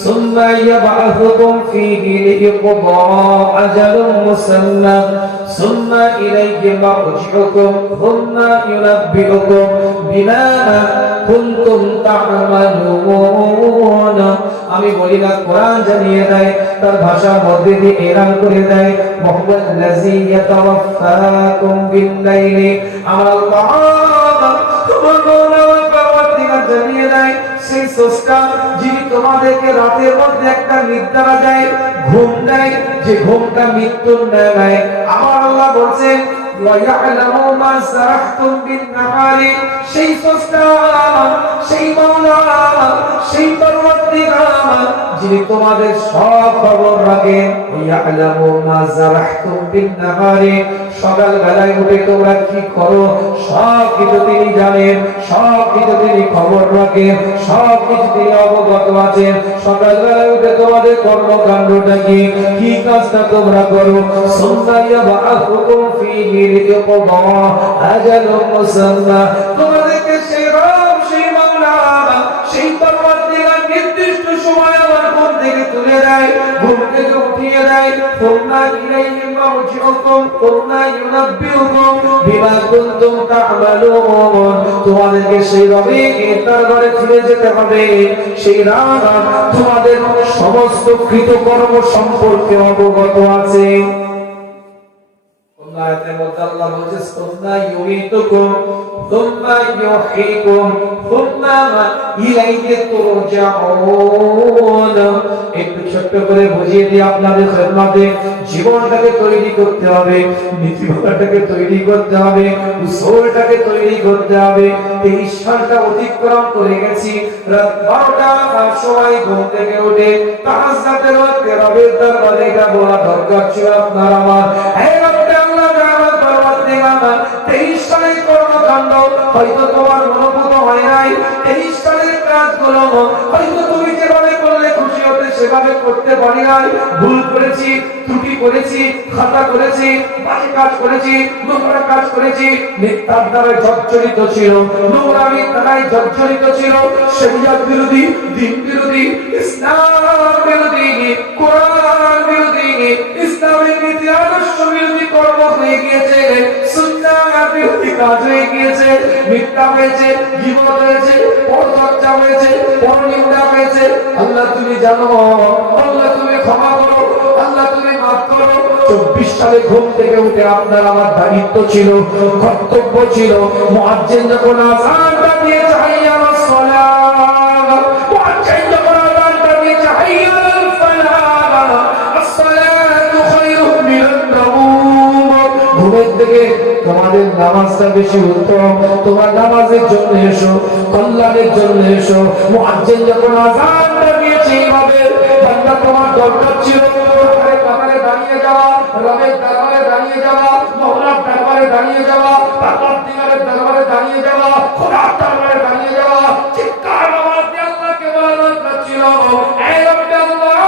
সুম্মা ইয়াব'আথুকুম ফীহি লিইকদা আজালুম মুসাম্মা সুম্মা ইলাইহি মারজি'ুকুম সুম্মা ইউনাব্বি'ুকুম বিমা কুনতুম তা'মালুন। আমি বলি না, কোরআন জানিয়ে দেয়, তার ভাষার মধ্যে দিয়ে এলান করে দেয়, মুহাম্মাদুল্লাযী ইয়াতাওয়াফফাকুম বিল-লাইলি, আমার আল্লাহ জানিয়ে দেয় সেই স্রষ্টা যিনি তোমাদেরকে রাতের মধ্যে একটা নিদ্রা দেয়, ঘুম দেয়, যে ঘুমটা মৃত্যুর ন্যায়। আমার আল্লাহ বলছেন ওয়ায়ালামু মা সারাহতুম বিন-নাহারি, সেই স্রষ্টা, সেই মাওলা, সেই পরওয়ারদিগার যিনি তোমাদের সব খবর রাখেন। ওয়ায়ালামু মা সারাহতুম বিন-নাহারি, সকাল বেলায় উঠে তোমরা কি করো সব কিছু তিনি জানেন, সব কিছু তিনি খবর রাখেন, সব কিছু তিনি অবগত আছেন। সকাল বেলায় উঠে তোমাদের কর্মকাণ্ডটা কি, কি কাজটা তোমরা করো। সুম্মা ইয়াব'আথুকুম ফীহি লিইকদা আজালুম মুসাম্মা, তোমাদেরকে সেই রব, সেই মাওলা, সেই পরওয়ারদিগার নির্দিষ্ট সময় আমার ঘুম থেকে তুলে দেয়, ঘুম থেকে উঠিয়ে দেয়। সুম্মা ইলাইহি মারজি'ুকুম সুম্মা ইউনাব্বিউকুম বিমা কুনতুম তা'মালুন, তোমাদেরকে সেই রবের দরবারে ফিরে যেতে হবে, সেই রব তোমাদের সমস্ত কৃতকর্ম সম্পর্কে অবগত আছে। আয়াতের মধ্যে আল্লাহ বলেছে সুম্মা ইউমীতুকুম সুম্মা ইউহয়িকুম সুম্মা ইলাইহি তুরজাউন। একটু ছোট্ট করে বুঝিয়ে দিই আপনাদের খেদমতে, জীবনটাকে তৈরি করতে হবে, নীতিমালাটাকে তৈরি করতে হবে, উসুলটাকে তৈরি করতে হবে। 23 সালটা অতিক্রম করে গেছি, রাত 12টার সময় ঘুম থেকে উঠে তাহাজ্জুদের ওয়াক্তে রবের দরবারে বলা দরকার ছিল আপনার আমার। হে রব্বে আল্লাহ, 23 সালের কর্মকাণ্ড হয়তো তোমার মনোভূত হয় নাই, 23 সালের কাজগুলো হয়তো তুমি যেভাবে করলে খুশি হতে সেভাবে করতে পারি নাই। ভুল করেছি, ত্রুটি করেছি, খাতা করেছি, বাজে কাজ করেছি, নোংরা কাজ করেছি, মিথ্যার দ্বারা জর্জরিত ছিল, নোংরামির দ্বারাই জর্জরিত ছিল, শরীয়ত বিরোধী, দ্বীন বিরোধী, ইসলাম বিরোধী, কোরআন বিরোধী, ইসলামের নীতি আদর্শ বিরোধী কর্ম হয়ে গিয়েছে, সুন্নাহ বিরোধী কাজ হয়ে গিয়েছে, মিথ্যা হয়েছে, গীবত হয়েছে, পরচর্চা হয়েছে, পরনিন্দা হয়েছে। আল্লাহ তুমি জানো, আল্লাহ তুমি ক্ষমা করো, আল্লাহ তুমি 24 সালে ঘুম থেকে উঠে আপনার আমার দায়িত্ব ছিল, কর্তব্য ছিল, মুয়াজ্জিন যখন আযানটা দিয়েছে হাইয়া আলাস সালাহ, মুয়াজ্জিন যখন আযানটা দিয়েছে হাইয়া আলাল ফালাহ, আসসালাতু খায়রুম মিনান নাওম, ঘুমের থেকে তোমাদের নামাজটা বেশি উত্তম, তোমার নামাজের জন্য এসো, কল্যাণের জন্য এসো। মুয়াজ্জিন যখন আযানটা দিয়েছে এইভাবে, বান্দা তোমার দরকার ছিল কাতারে দাঁড়িয়ে যাওয়া, রবের দরবারে দাঁড়িয়ে যাওয়া, মওলার দরবারে দাঁড়িয়ে যাওয়া, পরওয়ারদিগারের দরবারে দাঁড়িয়ে যাওয়া, খোদার দরবারে দাঁড়িয়ে যাওয়া, চিৎকার আওয়াজ দিয়ে আল্লাহকে বলা দরকার ছিল, এই রব্বে আল্লাহ,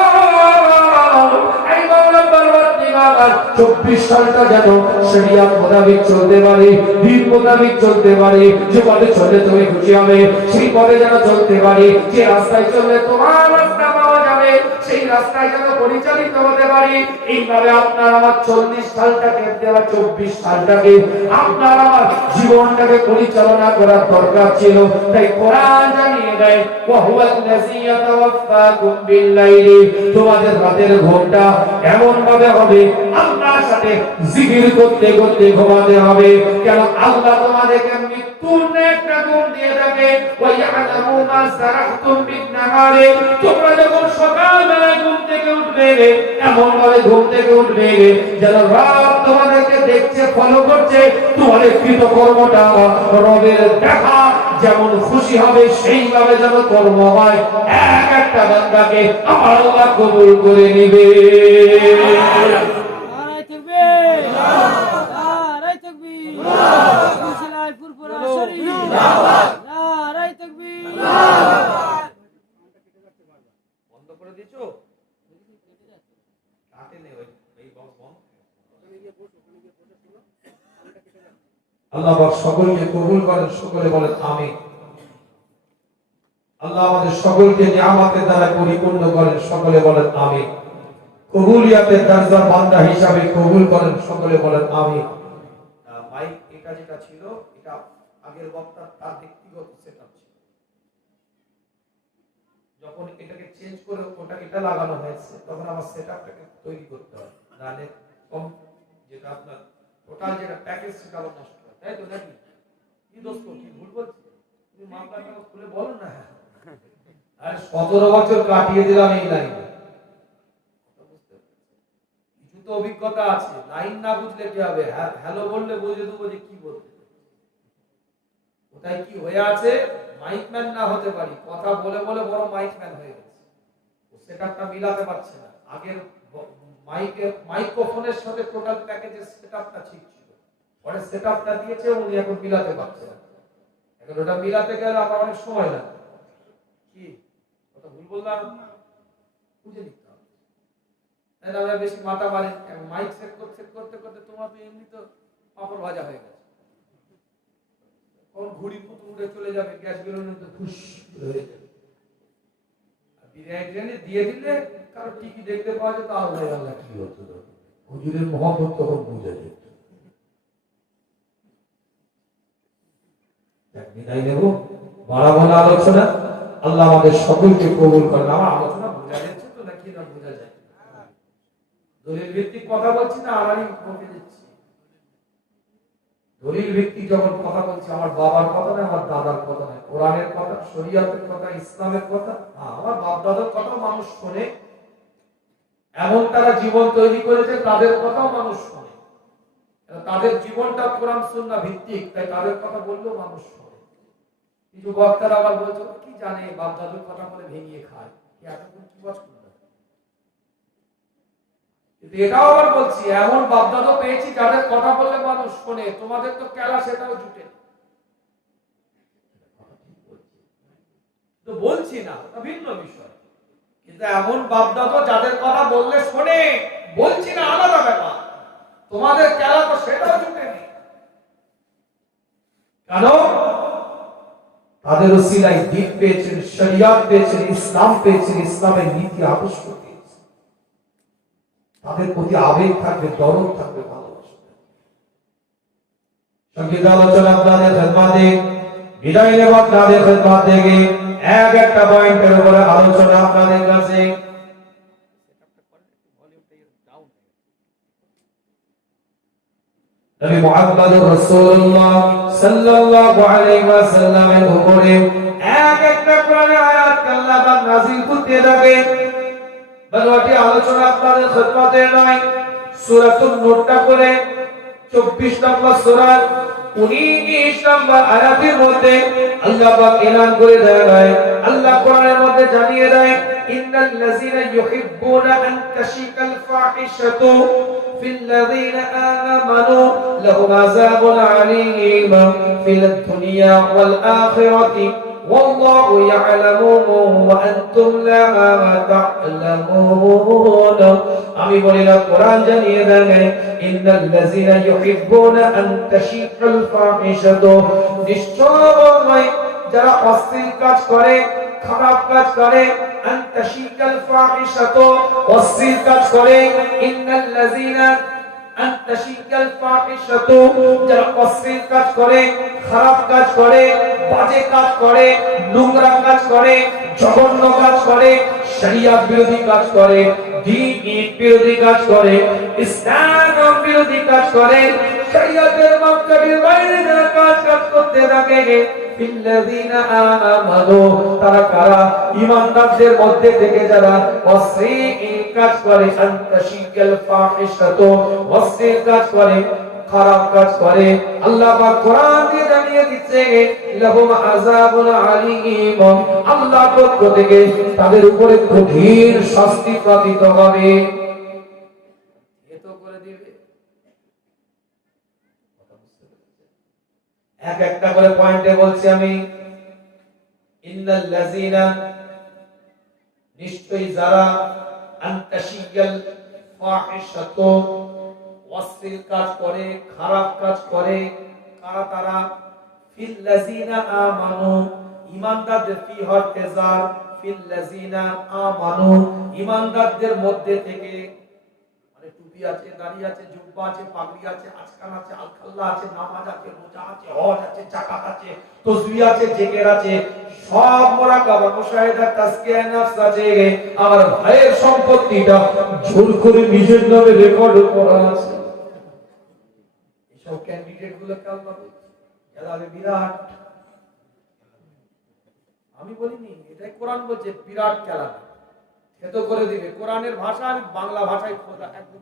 এই মওলা পরওয়ারদিগার, 24 সালটা যেন শরিয়ত মোতাবেক চলতে পারে, দিন মোতাবেক চলতে পারে, যে পথে চললে তুমি খুশি হবে সেই পথে যেন চলতে পারে, যে রাস্তায় চললে তোমার রাস্তা পাওয়া যাবে সেই রাস্তায় যেন পরিচালিত হতে পারি। এইভাবে আপনার আমার 40 সালটাকে দেওয়া 24 সালটাকে আপনার আমার জীবনটাকে পরিচালনা করার দরকার ছিল। তাই কোরআন জানিয়ে দেয়, ওয়া হুয়াল্লাযী ইয়াতাওয়াফাকুম বিল-লাইলি, তোমাদের রাতের ঘুমটা এমন ভাবে হবে আল্লাহর সাথে জিকির করতে করতে ঘুমাতে হবে। কেন আল্লাহ তোমাদেরকে মৃত্যুর একটা ঘুম দিয়ে থাকে, ওয়া ইয়ালামু মা সারাহতুম বিন-নাহারি, তোমরা যখন সকালবেলা ঘুম থেকে উঠবে এমন ভাবে ঘুম থেকে উঠবে যেন রাত তোমাদেরকে দেখছে, ফলো করছে, তোমাদের কৃতকর্মটা রবের দেখা যেমন খুশি হবে সেইভাবে যেন কর্ম হয়। এক একটা বান্দাকে আমার আল্লাহ কবুল করে নিবে। নারায়ে তাকবীর, নারায়ে তাকবীর, মুসলিমপুর পুরা শরীফ, নারায়ে তাকবীর। বন্ধ করে দিছো? কাটেনে এই বন্ধ। আল্লাহ পাক সকলকে কবুল করেন, সকলে বলেন আমিন। আল্লাহ আমাদের সকলকে নিয়ামতের দ্বারা পরিপূর্ণ করেন, সকলে বলেন আমিন। কবুলিয়াতের দরজার বান্দা হিসাবে কবুল করেন, সকলে বলেন আমিন। মাইক এটা যেটা ছিল এটা আগের বক্তার তার ব্যক্তিগত সেটআপ ছিল, যখন এটাকে চেঞ্জ করে ওটা এটা লাগানো হয়েছে তখন আমার সেটআপটাকে তৈরি করতে হবে, নালে কম যেটা আপনার টোটাল যেটা প্যাকেজ সেটা আবার নষ্ট হয়, তাই তো নাকি? কি দোস্ত, কি ভুল বলছি? তুমি মামলাটা খুলে বলো না। আর 17 বছর কাটিয়ে দিলাম এই লাইনে, কিছু তো অভিজ্ঞতা আছে, লাইন না বুঝলে কি হবে? হ্যালো বললে বুঝে দেবো যে কি বলতে, কোথায় কি হয়ে আছে। মাইকম্যান না হতে পারি, কথা বলে বলে বড় মাইকম্যান হয়ে গেছে, সেটআপটা মিলাতে পারছে না। আগের মাইক্রোফোনের সাথে টোটাল প্যাকেজের সেটআপটা ঠিক ছিল, পরে সেটআপটা দিয়েছে উনি এখন মিলাতে পারছে না। এখন ওটা মিলাতে গেলে আবার অনেক সময় লাগে। কি কথা ভুল বললাম? বুঝে নিতে হবে, তাই না? আমরা বেশি মাথা মারি, মাইক সেট করতে করতে তোমার তো এমনি তো পাপড় ভাজা হয়ে গেছে, কোন ঘুড়ি পুতুল উড়ে চলে যাবে, গ্যাস বেরোনো তো ফুস হয়ে যাবে। বিরিয়ানি দিয়ে দিলে কারো টিকি দেখতে পাওয়া যেত, আল্লাহ আল্লাহ কি হতো, হুজুরের মহব্বত তখন বুঝে যেত। বিদায় নেব, বাড়াবো না আলোচনা। আল্লাহ আমাদের সকলকে কবুল করেন। আমার আলোচনা বোঝা যাচ্ছে তো নাকি না বোঝা যায়? দলিল ভিত্তিক কথা বলছি না আড়াই বকে দিচ্ছি? দলিল ভিত্তিক যখন কথা বলছি, আমার বাবার কথা না, আমার দাদার কথা না, কোরআনের কথা, শরীয়তের কথা, ইসলামের কথা। আমার বাপ দাদার কথা মানুষ শোনে, এমন তারা জীবন তৈরি করেছে তাদের কথাও মানুষ শোনে, তাদের জীবনটা কোরআন সুন্নাহ ভিত্তিক, তাই তাদের কথা বললেও মানুষ শোনে। কিছু বক্তারা আবার বলছে কি জানে, বাপ দাদুর কথা বলে ভেঙিয়ে খায়, এতক্ষণ কি বস করবে। কিন্তু এটাও আবার বলছি, এমন বাপ দাদু পেয়েছি যাদের কথা বললে মানুষ শোনে, তোমাদের তো কেলা সেটাও জুটে। তো বলছি না, ভিন্ন বিষয়, কিন্তু এমন বাপ দাদু যাদের কথা বললে শোনে, বলছি না, আলাদা ব্যাপার। তোমাদের কেলা তো সেটাও জুটে নেই। কেন? তাদের ওসিলায় দ্বীন পেয়েছেন, শরিয়ত পেয়েছেন, ইসলাম পেয়েছেন, ইসলামের নীতি আদর্শ পেয়েছেন। তাদের প্রতি আবেগ থাকবে, দরদ থাকবে, ভালোবাসা। সংগীত আলোচনা আপনাদের খেদমতে, বিদায় নেব আপনাদের খেদমত থেকে। একটা পয়েন্টের উপরে আলোচনা আপনাদের কাছে। নবী মুহাম্মদুর রাসূলুল্লাহ সাল্লাল্লাহু আলাইহি ওয়াসাল্লামের উপরে এক একটা কোরআনের আয়াত আল্লাহ পাক নাযিল করতে থাকে। বালওয়াটি আলোচনা আপনাদের খিদমতে নয়, সূরাতুন নূরটা করে 24 নম্বর সূরা 19 নম্বর আয়াতের মধ্যে আল্লাহ পাক এলান করে দেয়, আল্লাহ কোরআনের মধ্যে জানিয়ে দেয়, ইন্নাল লাযিনা ইউহিব্বুনা আন তাশিকাল ফাহিশাতু ফিল লাযিনা আমানু লাহুম আযাবুন আলীম ফিল দুনিয়া ওয়াল আখিরাতি ওয়াল্লাহু ইয়ালামু ওয়া আনতুম লা তা'লামুন। আমি বলিলাম কোরআন জানিয়ে দেয়, ইন্নাল লাযিনা ইউহিব্বুনা আন তাশিকাল ফাহিশাতু, নিশ্চয় যারা অশ্লীল কাজ করে, খারাপ কাজ করে, আন তাশিকাল ফাহিশাতু, অশ্লীল কাজ করে, ইন্নাল লাযিনা আন তাশিকাল ফাহিশাতু, যারা অশ্লীল কাজ করে, খারাপ কাজ করে, বাজে কাজ করে, নোংরা কাজ করে, জঘন্য কাজ করে, শরিয়ত বিরোধী কাজ করে, দ্বীন বিরোধী কাজ করে, ইসলাম বিরোধী কাজ করে, শরিয়তের মাপকাঠির বাইরে যারা কাজ করতে থাকে, ফিল্লাযিনা আমানু, তারা কারা? ঈমানদারদের মধ্যে থেকে যারা অশ্লীল কাজ করে, আনতাশিকাল ফাহিশাতু, অশ্লীল কাজ করে, খারাপ কাজ করে, আল্লাহ পাক কোরআন দিয়ে জানিয়ে দিচ্ছে, লাহুম আযাবুন আলীম, আল্লাহ পক্ষ থেকে তাদের উপরে কঠিন শাস্তি প্রাপ্ত হবে। এত করে দিবে, এক একটা করে পয়েন্টে বলছি আমি। ইন্নাল লাযিনা, নিশ্চয়ই যারা, আনতাশিকাল ফাহিশাতু, অশ্লীল কাজ করে, খারাপ কাজ করে, কারা তারা? ফিল লাযিনা আমানু, ঈমানদারদের, ফি হরতেজার, ফিল লাযিনা আমানু, ঈমানদারদের মধ্যে থেকে, মানে টুপি আছে, দাড়ি আছে, জুব্বা আছে, পাগড়ি আছে, আজকান আছে, আলখাল্লা আছে, নামাজ আছে, রোজা আছে, হজ আছে, যাকাত আছে, তাসবিহ আছে, জিকির আছে, সব মুরাকাবা, মুশাহিদা, তাজকিয়া নফস আছে। আমার ভাইয়ের সম্পত্তিটা জোর করে নিজের নামে রেকর্ড করা আছে। সব ক্যান্ডিডেট গুলো কাল পাবে, এরা বিরাট, আমি বলিনি, এটাই কোরআন বলছে, বিরাট খেলা এত করে দিবে। কোরআনের ভাষা আমি বাংলা ভাষায় খোদা একদম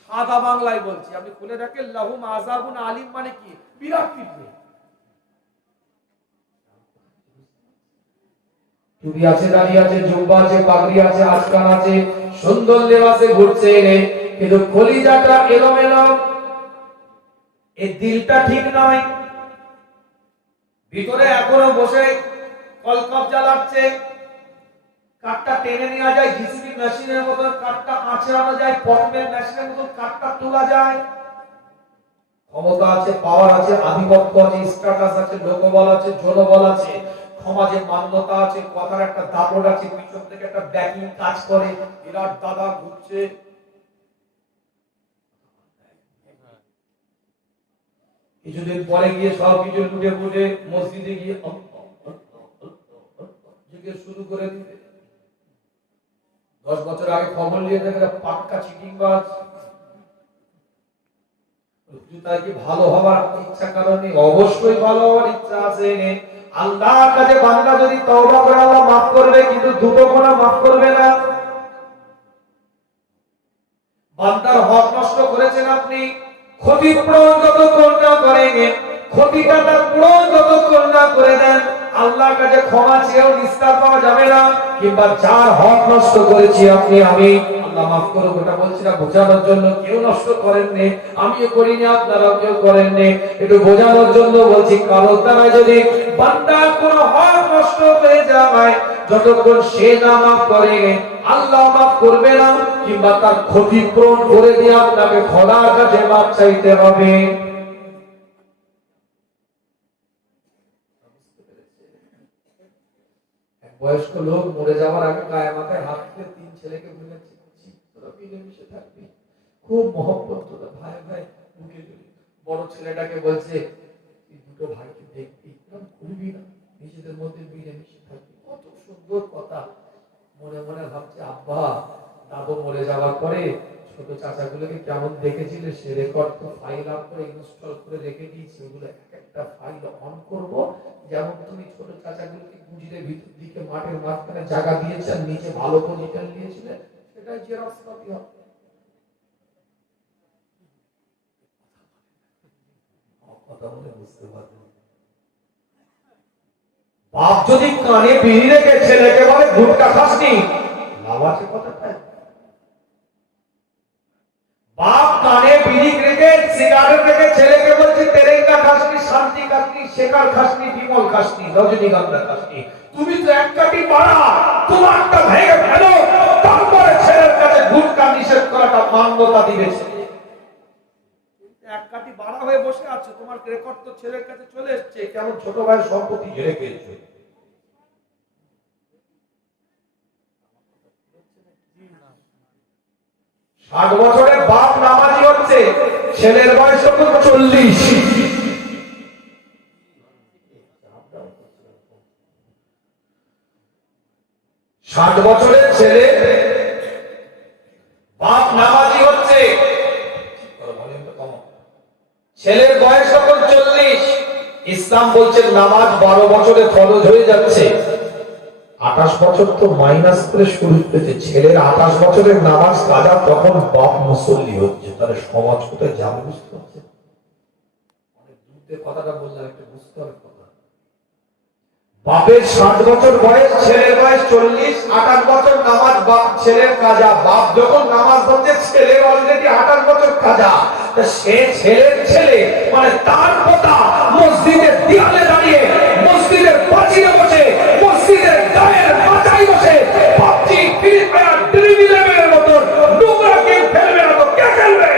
সাদা বাংলায় বলছি, আপনি খুলে দেখেন, লাহুম আযাবুন আলীম মানে কি? বিরাট পিটবে। টুপি আছে, দাড়ি আছে, জুব্বা আছে, পাগড়ি আছে, আজকান আছে, সুন্দর লেবাসে ঘুরছে, কিন্তু কলিজাটা এলোমেলো, এই দিলটা ঠিক নয়, ভিতরে এখনো বসে কলকব জ্বালাচ্ছে, কাঠটা টেনে নেওয়া যায়, জিসিবি মেশিনের মতো কাঠটা আঁচড়ানো যায়, পটমের মেশিনের মতো কাঠটা তোলা যায়, ক্ষমতা আছে, পাওয়ার আছে, আধিপত্য আছে, স্ট্যাটাস আছে, লোকবল আছে, জনবল আছে, সমাজে মান্যতা আছে, কথার একটা দাপট আছে, পিছন থেকে একটা ব্যাকিং কাজ করে, বিরাট দাদা ঘুরছে। কিছুদিন পরে গিয়ে সব কিছু লুটে ফুটে মসজিদে গিয়ে শুরু করে দিবে। 10 বছর আগে খবর নিয়ে দেখে পাক্কা চিটিংবাজ। তার কি ভালো হওয়ার ইচ্ছা? কারণে অবশ্যই ভালো হওয়ার ইচ্ছা আছে। আল্লাহর কাছে বান্দা যদি তওবা করে, আল্লাহ মাফ করবে, কিন্তু দুটো গুনাহ মাফ করবে না। বান্দার হক নষ্ট করেছেন আপনি, ক্ষতিপূরণ যতক্ষণ না করেন, ক্ষতিটা তার পূরণ যতক্ষণ না করে দেন, আল্লাহর কাছে ক্ষমা চেয়েও নিস্তার পাওয়া যাবে না। কিংবা যার হক নষ্ট করেছি আপনি, আমি, আল্লাহ মাফ করো, ওটা বলছি না বোঝানোর জন্য, কেউ নষ্ট করেননি, আমিও করিনি, আপনারাও কেউ করেননি, একটু বোঝানোর জন্য বলছি। কারো দ্বারা যদি বান্দার কোনো হক নষ্ট হয়ে যায়, যতক্ষণ সে না মাফ করে, আল্লাহ মাফ করবে না, কিংবা তার ক্ষতিপূরণ করে দিয়ে আপনাকে খোদার কাছে মাফ চাইতে হবে। বয়স্ক লোক মরে যাওয়ার আগে গায়ে মাথায় হাত দিয়ে 3 ছেলেকে বলেছে, তোরা মিলেমিশে থাকবি, খুব মহব্বত, তোরা ভাই ভাই বুকে দিবি। বড় ছেলেটাকে বলছে, তুই দুটো ভাইকে দেখবি, খুবই না, নিজেদের মধ্যে মিলেমিশে থাকবি। কত সুন্দর কথা। মনে মনে ভাবছে, আব্বা দাদু মরে যাওয়ার পরে ছোট চাচাগুলোকে কেমন দেখেছিলে সে রেকর্ড তো ফাইল আপ করে ইনস্টল করে রেখে দিয়েছি, ওগুলো এক একটা ফাইল অন করব। যেমন তুমি ছোট চাচাগুলোকে গুজিরে ভিতর দিকে মাঠের মাঝখানে জায়গা দিয়েছেন, নিচে ভালো পজিশন দিয়েছিলেন, সেটা জেরক্স কপি হবে। কথা বলে বুঝতে পারবেন। বাপ যদি কানে বিড়ি রেখে ছেলেকে বলে গুটকা খাসনি, লাভ আছে কথাটা? বাপ কানে বিড়ি রেখে সিগারেট রেখে ছেলেকে বলছে তেরেঙ্গা খাসনি, শান্তি খাসনি, শেখার খাসনি, বিমল খাসনি, রজনীগন্ধা খাসনি, তুমি তো এক কাটি পাড়া, তোমারটা ভেঙে ফেলো, তারপরে ছেলের কাছে গুটকা নিষেধ করাটা মান্যতা দিবে। এক কাটি বাড়া হয়ে বসে আছে, তোমার রেকর্ড তো ছেলের কাছে চলে এসছে, কেমন ছোট ভাইয়ের সম্পত্তি ঝেড়ে খেয়েছে। 60 বছরের বাপ নামাজি হচ্ছে, ছেলের বয়স হতো 40। 60 বছরের ছেলে বাপ নামাজি হচ্ছে, ছেলের বয়স হতো 40। ইসলাম বলছে নামাজ 12 বছরে ফরজ হয়ে যাচ্ছে, 28 বছর তো মাইনাস করে শুরু হয়েছে। ছেলের 28 বছরের নামাজ কাজা, তখন বাপ মুসল্লি হচ্ছে, তাহলে সমাজ কোথায় যাবে বুঝতে পারছে? অনেক দূরে কথাটা বললাম, একটু বুঝতে হবে কথা। বাপের 60 বছর বয়স, ছেলের বয়স 40, 28 বছর নামাজ বাপ ছেলের কাজা। বাপ যখন নামাজ পড়ছে, ছেলে অলরেডি 28 বছর কাজা। সে ছেলের ছেলে মানে তার কথা মসজিদের দেয়ালে দাঁড়িয়ে, মসজিদের পাঁচিলে বসে, মসজিদের গায়ের মাথায় বসে পাবজি, ফ্রি ফায়ার, ড্রিম ইলেভেনের মতো নোংরা গেম খেলবে না তো কে খেলবে?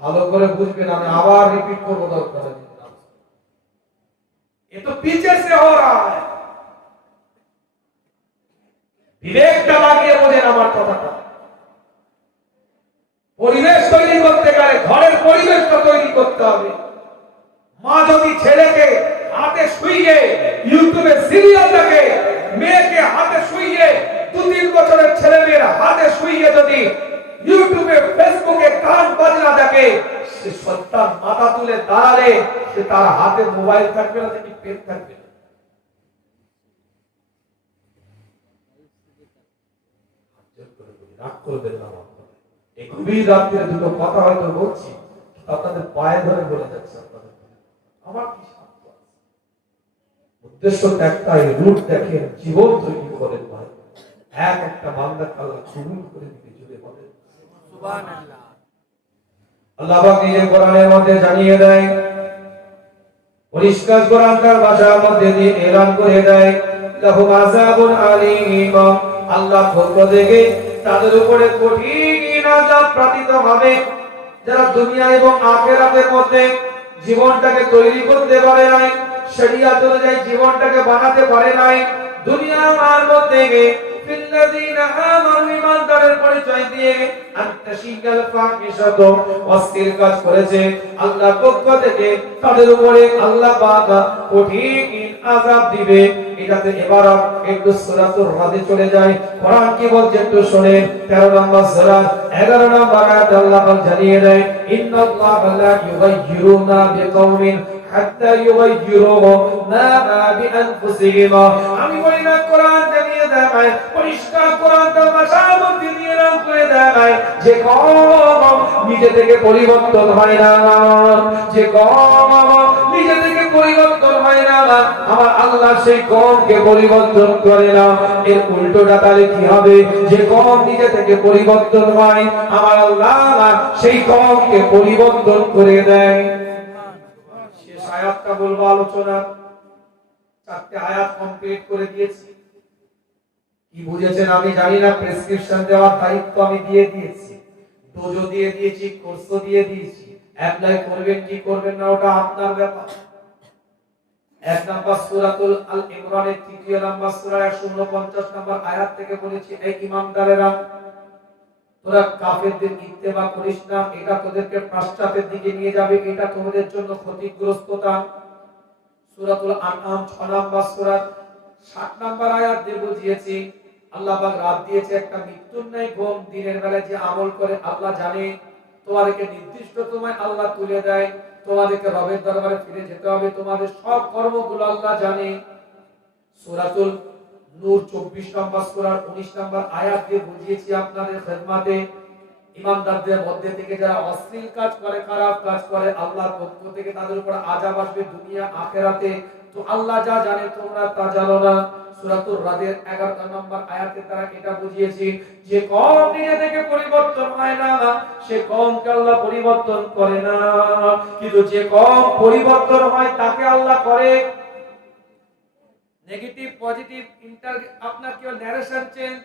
ভালো করে বুঝবেন, আমি আবার রিপিট করবো দরকার। ये तो पीछे से हो रहा है। বিবেকটা লাগিয়ে বোঝেন আমার কথাটা। পরিবেশ তৈরি করতে গেলে ঘরের পরিবেশটা তৈরি করতে হবে। মা যদি ছেলেকে হাতে শুইয়ে ইউটিউবে সিরিয়াল দেখে, মেয়েকে হাতে শুইয়ে 2-3 বছরের ছেলে মেয়ের হাতে শুইয়ে যদি ইউটিউবে ফেসবুকে কান বাজনা দেখে, সে সন্তান মাথা তুলে দাঁড়ালে সে তার হাতে মোবাইল থাকবে না, নাকি পেন থাকবে না? রাগ করবেন না। এই গভীর রাত্রে দুটো কথা হয়তো বলছি, আপনাদের পায়ে ধরে বলে যাচ্ছে আপনাদের, আমার কি শান্ত আছে? উদ্দেশ্য একটাই, রুট দেখেন, জীবন তৈরি করেন ভাই। এক একটা বান্দাকে আল্লাহ কবুল করে দিতে জুড়ে বলেন সুবহানাল্লাহ। আল্লাহ পাক নিজে কোরআনের মধ্যে জানিয়ে দেয়, পরিষ্কার কোরআন তার ভাষার মধ্যে দিয়ে এলান করে দেয়, লাহুম আযাবুন আলীম। আল্লাহ পক্ষ থেকে তাদের উপরে কঠিন আযাব প্রাপ্ত হবে, যারা দুনিয়া এবং আখিরাতের মধ্যে জীবনটাকে তৈরি করতে পারে নাই, শরিয়ত অনুযায়ী জীবনটাকে বানাতে পারে নাই। দুনিয়া আর মধ্যে ফিল্লাযিনা আমানু, ঈমানদারের পরিচয় দিয়ে আনতাশিকাল ফাহিশাত, অশ্লীল কাজ করেছে, আল্লাহ পক্ষ থেকে তাদের উপরে আল্লাহ পাক কঠিন আযাব দিবে। এটাতে ইবারত একটু সূরাতুর রাদে চলে যায়। কোরআন কি বলছে একটু শুনেন। 13 নম্বর সূরা 11 নম্বর আয়াতে আল্লাহ পাক জানিয়ে দেয়, ইন্নাল্লাহা লা ইউগাইয়িরুনা বিকাওমিন হাত্তা ইউগাইয়িরু মা বিআনফুসিহিম। আমি বলি না, কোরআন জানিয়ে দেয়, পরিষ্কার কোরআন তার ভাষার মধ্যে দিয়ে নাম করে দেয়, যে কওম নিজে থেকে পরিবর্তন হয় না, যে কওম নিজে থেকে পরিবর্তন হয় না, আমার আল্লাহ সেই কওমকে পরিবর্তন করে না। এর উল্টোটা তাহলে কি হবে? যে কওম নিজে থেকে পরিবর্তন হয়, আমার আল্লাহ সেই কওমকে পরিবর্তন করে দেয়। শেষ আয়াতটা বলবো আলোচনা, 4টে আয়াত কমপ্লিট করে দিয়েছি। কি বুঝেছেন আমি জানি না, প্রেসক্রিপশন দেওয়ার দায়িত্ব আমি দিয়ে দিয়েছি, ডোজও দিয়ে দিয়েছি, কোর্সও দিয়ে দিয়েছি। অ্যাপ্লাই করবেন কি করবেন না ওটা আপনার ব্যাপার। 1 নম্বর সূরাতুল আল ইমরানের 3 নম্বর সূরা 149 নম্বর আয়াত থেকে বলেছি, এই ঈমানদারেরা তোরা কাফেরদের ইত্তেবা করিস না, এটা তোদেরকে পশ্চাতের দিকে নিয়ে যাবে, এটা তোমাদের জন্য ক্ষতিগ্রস্ততা। সূরাতুল আনআম 6 নম্বর সূরা 7 নম্বর আয়াত দিয়ে বুঝিয়েছি আল্লাহ পাক রাত দিয়েছে একটা মৃত্যুর নাই ঘুম। দিনের বেলা যে আমল করে আল্লাহ জানে, তোমাদেরকে নির্দিষ্ট সময় আল্লাহ তুলে দেয়, তোমাদেরকে রবের দরবারে ফিরে যেতে হবে, তোমাদের সব কর্মগুলো আল্লাহ জানে। সূরাতুল নূর 24 নম্বর সূরার 19 নম্বর আয়াত দিয়ে বুঝিয়েছি আপনাদের খেদমতে, ইমানদারদের মধ্যে থেকে যারা অশ্লীল কাজ করে, খারাপ কাজ করে, আল্লাহর পক্ষ থেকে তাদের উপর আযাব আসবে দুনিয়া আখিরাতে। তো আল্লাহ যা জানে তোমরা তা জানো না। সূরাতুর রাদের 11 নম্বর আয়াতে তারা এটা বুঝিয়েছি যে কওম নিজে থেকে পরিবর্তন হয় না, সে কওমকে আল্লাহ পরিবর্তন করে না, কিন্তু যে কওম পরিবর্তন হয় তাকে আল্লাহ করে। নেগেটিভ পজিটিভ আপনার কি ন্যারেশন চেঞ্জ।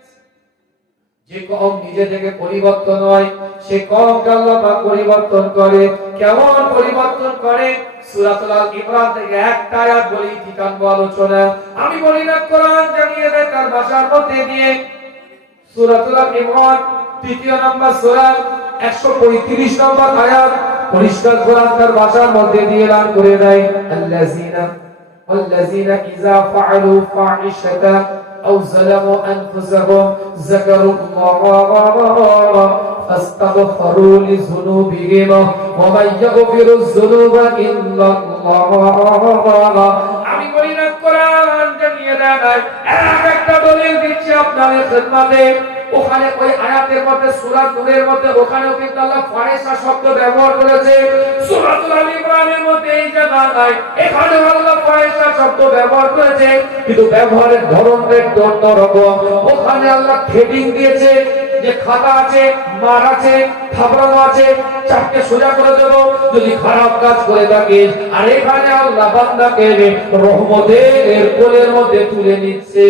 যে কওম নিজে থেকে পরিবর্তন হয় সে কওমকে আল্লাহ পাক পরিবর্তন করে। কেমন পরিবর্তন করে? সূরাতুল আল ইমরান থেকে একটা আয়াত বলি, ঠিকান আলোচনা আমি বলি না, কোরআন জানিয়ে দেয় তার ভাষার মধ্যে দিয়ে। সূরাতুল আল ইমরান 3 নম্বর সূরা 135 নম্বর আয়াত পরিষ্কার কোরআন তার ভাষার মধ্যে দিয়ে এলান করে দেয়, والذين إذا فعلوا فاحشة أو ظلموا أنفسهم ذكروا الله فاستغفروا لذنوبهم ومن يغفر الذنوب إلا الله। আমি বলি না কোরআন জানিয়ে দেয় একটা দলিল দিচ্ছি আপনাদের খেদমতে। ওখানে ওই আয়াতের মধ্যে সূরা নূরের মধ্যে ওখানেও কিন্তু আল্লাহ ফাহিশা শব্দ ব্যবহার করেছে। সূরাতুল আল ইমরানের মধ্যে এই জায়গায় এখানে আল্লাহ ফাহিশা শব্দ ব্যবহার করেছে, কিন্তু ব্যবহারের ধরনটা একটু অন্যরকম। ওখানে আল্লাহ হেডিং দিয়েছে যে খাতা আছে, মার আছে, থাবড়ানো আছে, চারটে সোজা করে দেব যদি খারাপ কাজ করে থাকিস। আর এখানে আল্লাহ বান্দাকে রহমতের কোলের মধ্যে তুলে নিচ্ছে।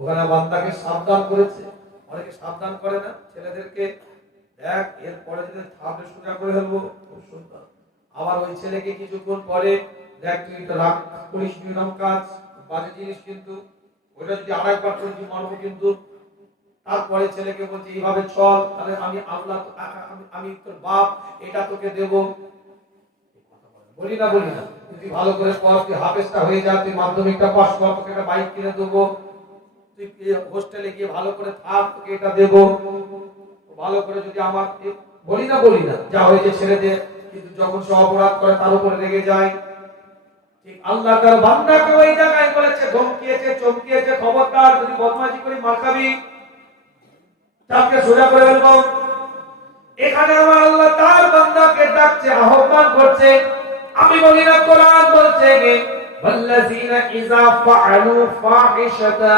ওখানে বান্দাকে সাবধান করেছে। অনেকে সাবধান করে না ছেলেদেরকে, দেখ এরপরে যদি থাবড়ে সোজা করে ফেলবো, খুব সুন্দর। আবার ওই ছেলেকে কিছুক্ষণ পরে দেখ তুই তো রাগ করিস, নিরম কাজ, বাজে জিনিস, কিন্তু ওটা যদি আরেকবার করে মারবো কিন্তু। তারপরে ছেলেকে বলছে এইভাবে চল, তাহলে আমি আল্লাহ, আমি তোর বাপ, এটা তোকে দেব। বলি না তুই ভালো করে পড়, তুই হাফেজটা হয়ে যা, তুই মাধ্যমিকটা পাস কর, তোকে একটা বাইক কিনে দেবো, তুই হোস্টেলে গিয়ে ভালো করে থাক, তোকে এটা দেবো। ভালো করে যদি আমার বলি না যা হয়েছে ছেড়ে দে, কিন্তু যখন সে অপরাধ করে তার উপরে রেগে যায়। ঠিক আল্লাহ তার বান্দাকে ওই জায়গায় বলেছে, ধমকিয়েছে, চমকিয়েছে, খবরদার যদি বদমাশি করি মার খাবি, তাকে সোজা করে ফেলবো। এখানে আমার আল্লাহ তার বান্দাকে ডাকছে, আহ্বান করছে। আমি বলি না কোরআন বলছে ওয়াল্লাযিনা ইযা ফাআলু ফাহিশাতা,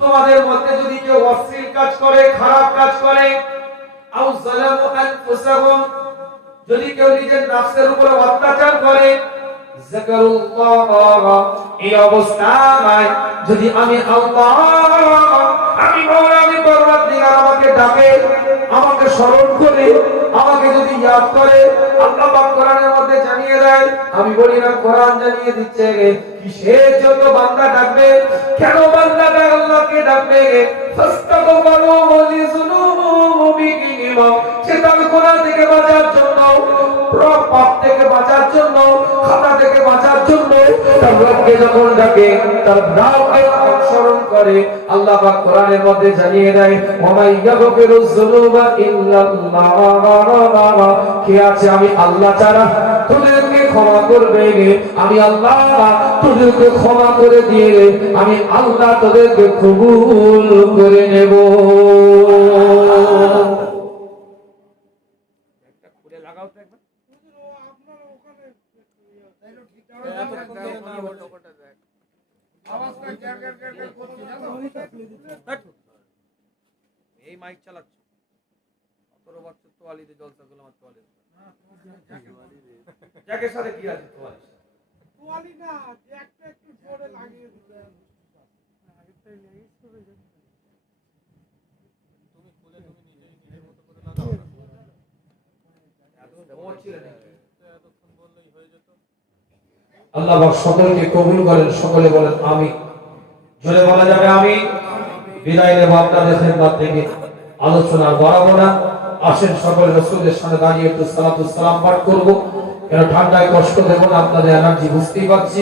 তোমাদের মধ্যে যদি কেউ অশ্লীল কাজ করে, খারাপ কাজ করে, আও যালামু আনফুসাহুম, যদি কেউ নিজের নফসের উপর অত্যাচার করে, যাকারুল্লাহ, এই অবস্থায় যদি আমি আল্লাহ, আমি মওলা, আমি পরওয়ারদিগার আমাকে ডাকে, আমাকে স্মরণ করে, আমাকে যদি ইয়াদ করে, আল্লাহ পাক কোরআনের মধ্যে জানিয়ে দেয়। আমি বলি না কোরআন জানিয়ে দিচ্ছে কিসের জন্য বান্দা ডাকবে, কেন বান্দাটা আল্লাহকে ডাকবে। ফাস্তাগফিরু লিযুনুবিহিম, সে তার গুনাহ থেকে বাঁচার জন্য, পাপ থেকে বাঁচার জন্য, খাতা থেকে বাঁচার জন্য তার রবকে যখন ডাকে, তার নামকে স্মরণ করে, আল্লাহ পাক কোরআনের মধ্যে জানিয়ে দেয় ওয়ামাই ইয়াগফিরুয যুনুবা ইল্লাল্লাহ, কে আছে আমি আল্লাহ ছাড়া তোদেরকে ক্ষমা করবে। আমি আল্লাহ তোদেরকে ক্ষমা করে দিয়ে আমি আল্লাহ তোদেরকে কবুল করে নেব। একটা খুলে লাগাও তো একবার। এই মাইক চালাচ্ছ, 17 বছর তোয়ালিতে জলসা করলাম, আর তোয়ালি জ্যাকের সাথে কি আছে? তোয়ালি না, জ্যাকটা একটু জোরে লাগিয়ে দিবেন। তুমি খুলে তুমি নিজের মতো করে লাগাও। এত ছিল না, এতক্ষণ বললেই হয়ে যেত। আল্লাহ পাক সকলকে কবুল করেন, সকলে বলেন আমিন। জোরে বলা যাবে আমিন। বিদায় নেব আপনাদের খেদমত থেকে, আলোচনা বাড়াবো না। আসেন সকলে রাসূলের সামনে দাঁড়িয়ে একটু সালাতু সালাম পাঠ করব। কেন ঠান্ডায় কষ্ট দেব না, আপনাদের এনার্জি বুঝতেই পারছি।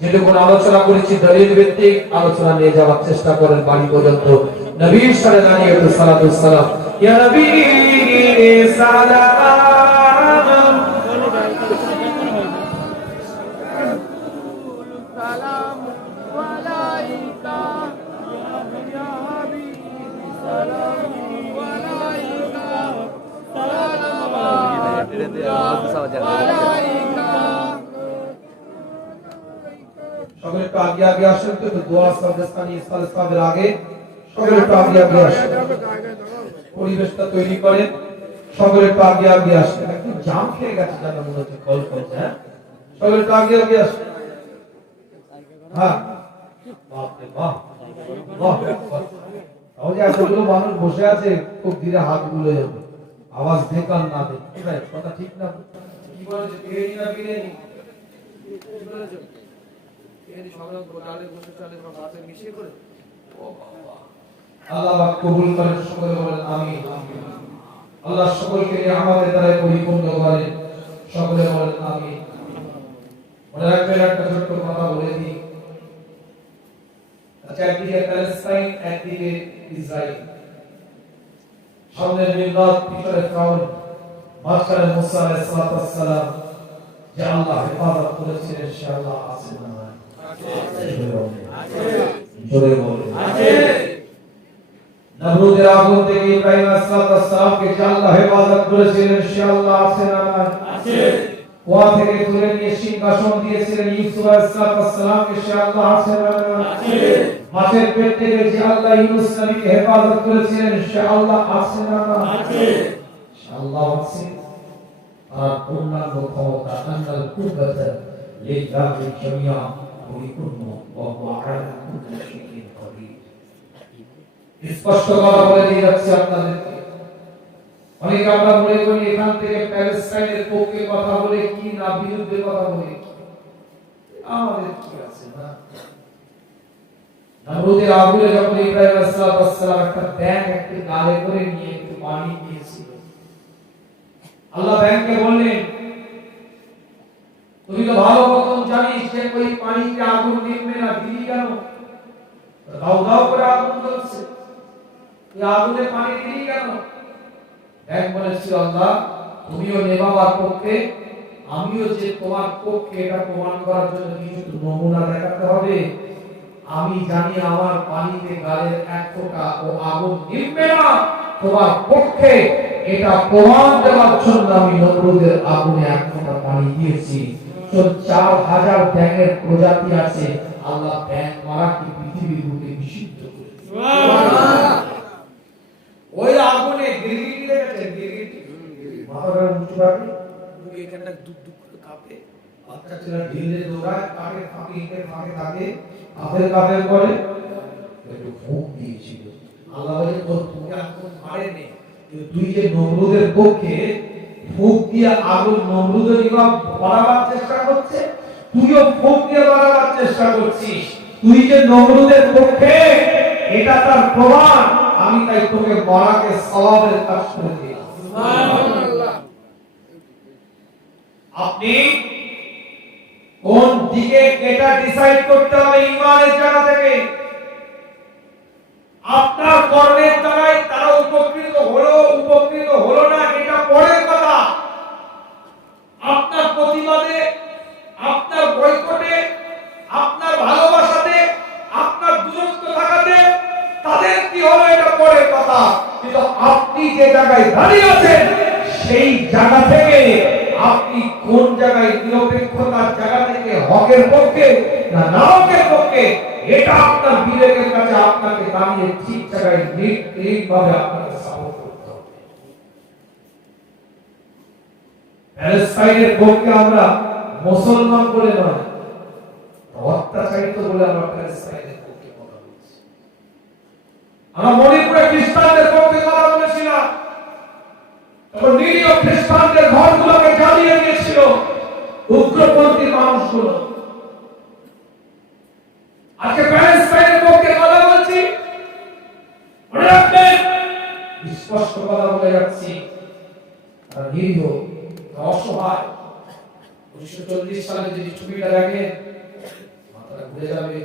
যেটুকু আলোচনা করেছি দলিল ভিত্তিক আলোচনা নিয়ে যাওয়ার চেষ্টা করেন বাড়ি পর্যন্ত। নবীর সাথে দাঁড়িয়ে একটু সালাতু সালাম, ইয়া নবী সালাম। সালাম আলাইকা ইয়া হাবিবি, সালাম আলাইকা, সালাম আলাইকা। সকলে একটু আগে আগে আসেন তো, একটু দোয়া সাবস্তানি ইসলামের আগে সকলে একটু আগে আগে আসেন, পরিবেশটা তৈরি করেন। সকলে একটু আগে আগে আসেন, একটু জাম খেয়ে গেছে জানা মনে হচ্ছে কল করছে। হ্যাঁ, সকলে একটু আগে আগে আসেন। হ্যাঁ, বাপ রে বাপ, বাহ, তাহলে এতগুলো মানুষ বসে আছে, খুব ধীরে হাত গুলো যাবে, আওয়াজ দেখান না দেখ, কথা ঠিক না? কি বলেছে বিরিয়ানি না বিরিয়ানি? আল্লাহ কবুল করেন, সকলে বলেন আমিন। আল্লাহ সকলকে আমাদের দ্বারা পরিপূর্ণ করেন, সকলে বলেন আমিন। মনে রাখবেন একটা ছোট্ট কথা বলে দিই। আচ্ছা, একদিকে প্যালেস্টাইন, একদিকে ইসরায়েল, সামনে মিল্লাত, পিছনে ফিরআউন, মাঝখানে মুসা আলাইহিস সালাম। যে আল্লাহ হেফাজত করেছিলেন সে আল্লাহ আছেন না? জোরে বলেন আছে। নমরুদের আগুন থেকে ইব্রাহিম আলাইহিস সালামকে যে আল্লাহ হেফাজত করেছিলেন সে আল্লাহ আছেন না? আছে। কুয়া থেকে তুলে নিয়ে সিংহাসন দিয়েছিলেন ইউসুফ আলাইহিস সালামকে সে আল্লাহ আছেন না? আছে। মাছের পেট থেকে যে আল্লাহ ইউনূস নবীকে হেফাজত করেছিলেন সে আল্লাহ আছেন না? আছে। সে আল্লাহ আছেন। আর পূর্ণাঙ্গ ক্ষমতা আন্নাল কুওয়াতা লিল্লাহি জামিআ পরিপূর্ণ ওয়া হুয়া আলা কুল্লি শাইইন কাদির। স্পষ্ট কথা বলে দিয়ে যাচ্ছে আপনাদেরকে। অনেকে আমরা মনে করি এখান থেকে প্যালেস্টাইনের পক্ষে কথা বলে কি না বিরুদ্ধে কথা বলে কি, আমাদের কি আছে না? নমরুদের আগুনে যখন ইব্রাহিম আলাইহিস সালাম একটা ব্যাঙ একটু গালে করে নিয়ে একটু পানি দিয়েছিল, আল্লাহ ব্যাঙকে বললেন তুই তো ভালো মতন জানিস যে ওই পানিতে আগুন নিভবে না, দিলি কেন? দাও দাও করে আগুন জ্বলছে, তুই আগুনে পানি দিলি কেন? ব্যাঙ বলেছিল আল্লাহ তুমিও নেভাবার পক্ষে, আমিও যে তোমার পক্ষে, এটা প্রমাণ করার জন্য কিছু নমুনা দেখাতে হবে। আমি জানি আমার পানিতে গালের এক ফোঁটা ও আগুন নিভবে না, তোমার পক্ষে এটা প্রমাণ দেওয়ার জন্য আমি নমরুদের আগুনে এক ফোঁটা পানি দিয়েছি। তো 4000 ব্যাঙের প্রজাতি আছে, আল্লাহ ব্যাঙ মারা কি পৃথিবীর বুকে নিষিদ্ধ করেছে। সুবহানাল্লাহ। ওই আগুনে গিরগিটি দেখেছেন? গিরগিটি মাথাটা উঁচু রাখে, মুখে এখানটা দুক দুক করে কাঁপে, বাচ্চা ছেলে ঢিলে দৌড়ায়, কাঠের ফাঁকে ইটের ফাঁকে থাকে, কাফের কাফের করে, একটু ফুঁক দিয়েছিল। আল্লাহ বলে তোর ফুঁকে আগুন মারেনি, তুই যে নমরুদের পক্ষে ফুঁক দিয়ে আগুন নমরুদের নিভাব বাড়াবার চেষ্টা করছে, তুইও ফুঁক দিয়ে বাড়াবার চেষ্টা করছিস। তুই যে নমরুদের পক্ষে, এটা তার প্রমাণ। আমি তাই তোকে মারাকে সওয়াবের কাজ করে দিই। সুবহানাল্লাহ। আপনি কোন দিকে এটা ডিসাইড করতে হবে ঈমানের জায়গা থেকে। আপনার কর্মের দ্বারাই তারা উপকৃত হলো না, এটা পরের কথা। আপনার প্রতিবাদে, আপনার বয়কটে, আপনার ভালোবাসাতে, আপনার দূরত্ব থাকাতে তাদের কি হলো এটা পরের কথা। কিন্তু আপনি যে জায়গায় দাঁড়িয়ে আছেন সেই জায়গা থেকে আপনি কোন জায়গায় নিরপেক্ষতার জায়গা থেকে হকের পক্ষে না নাহকের পক্ষে, এটা আপনার বিবেকের কাছে আপনাকে দাঁড়িয়ে ঠিক জায়গায় নির্ভীকভাবে আপনাকে সাপোর্ট করতে হবে। প্যালেস্টাইনের পক্ষে আমরা মুসলমান বলে নয়, অত্যাচারিত বলে আমরা প্যালেস্টাইনের পক্ষে কথা বলছি। আমরা মণিপুরে খ্রিস্টানদের পক্ষে কথা বলেছিলাম, তখন নিরীহ খ্রিস্টানদের ঘরগুলোকে জ্বালিয়ে দিয়েছিল উগ্রপন্থী মানুষগুলো। আজকে প্যালেস্টাইনের পক্ষে কথা বলছি, মনে রাখবেন স্পষ্ট কথা বলে যাচ্ছি, নিরীহ, অসহায়, 1940 সালে যদি ছবিটা দেখেন মাথাটা ঘুরে যাবে।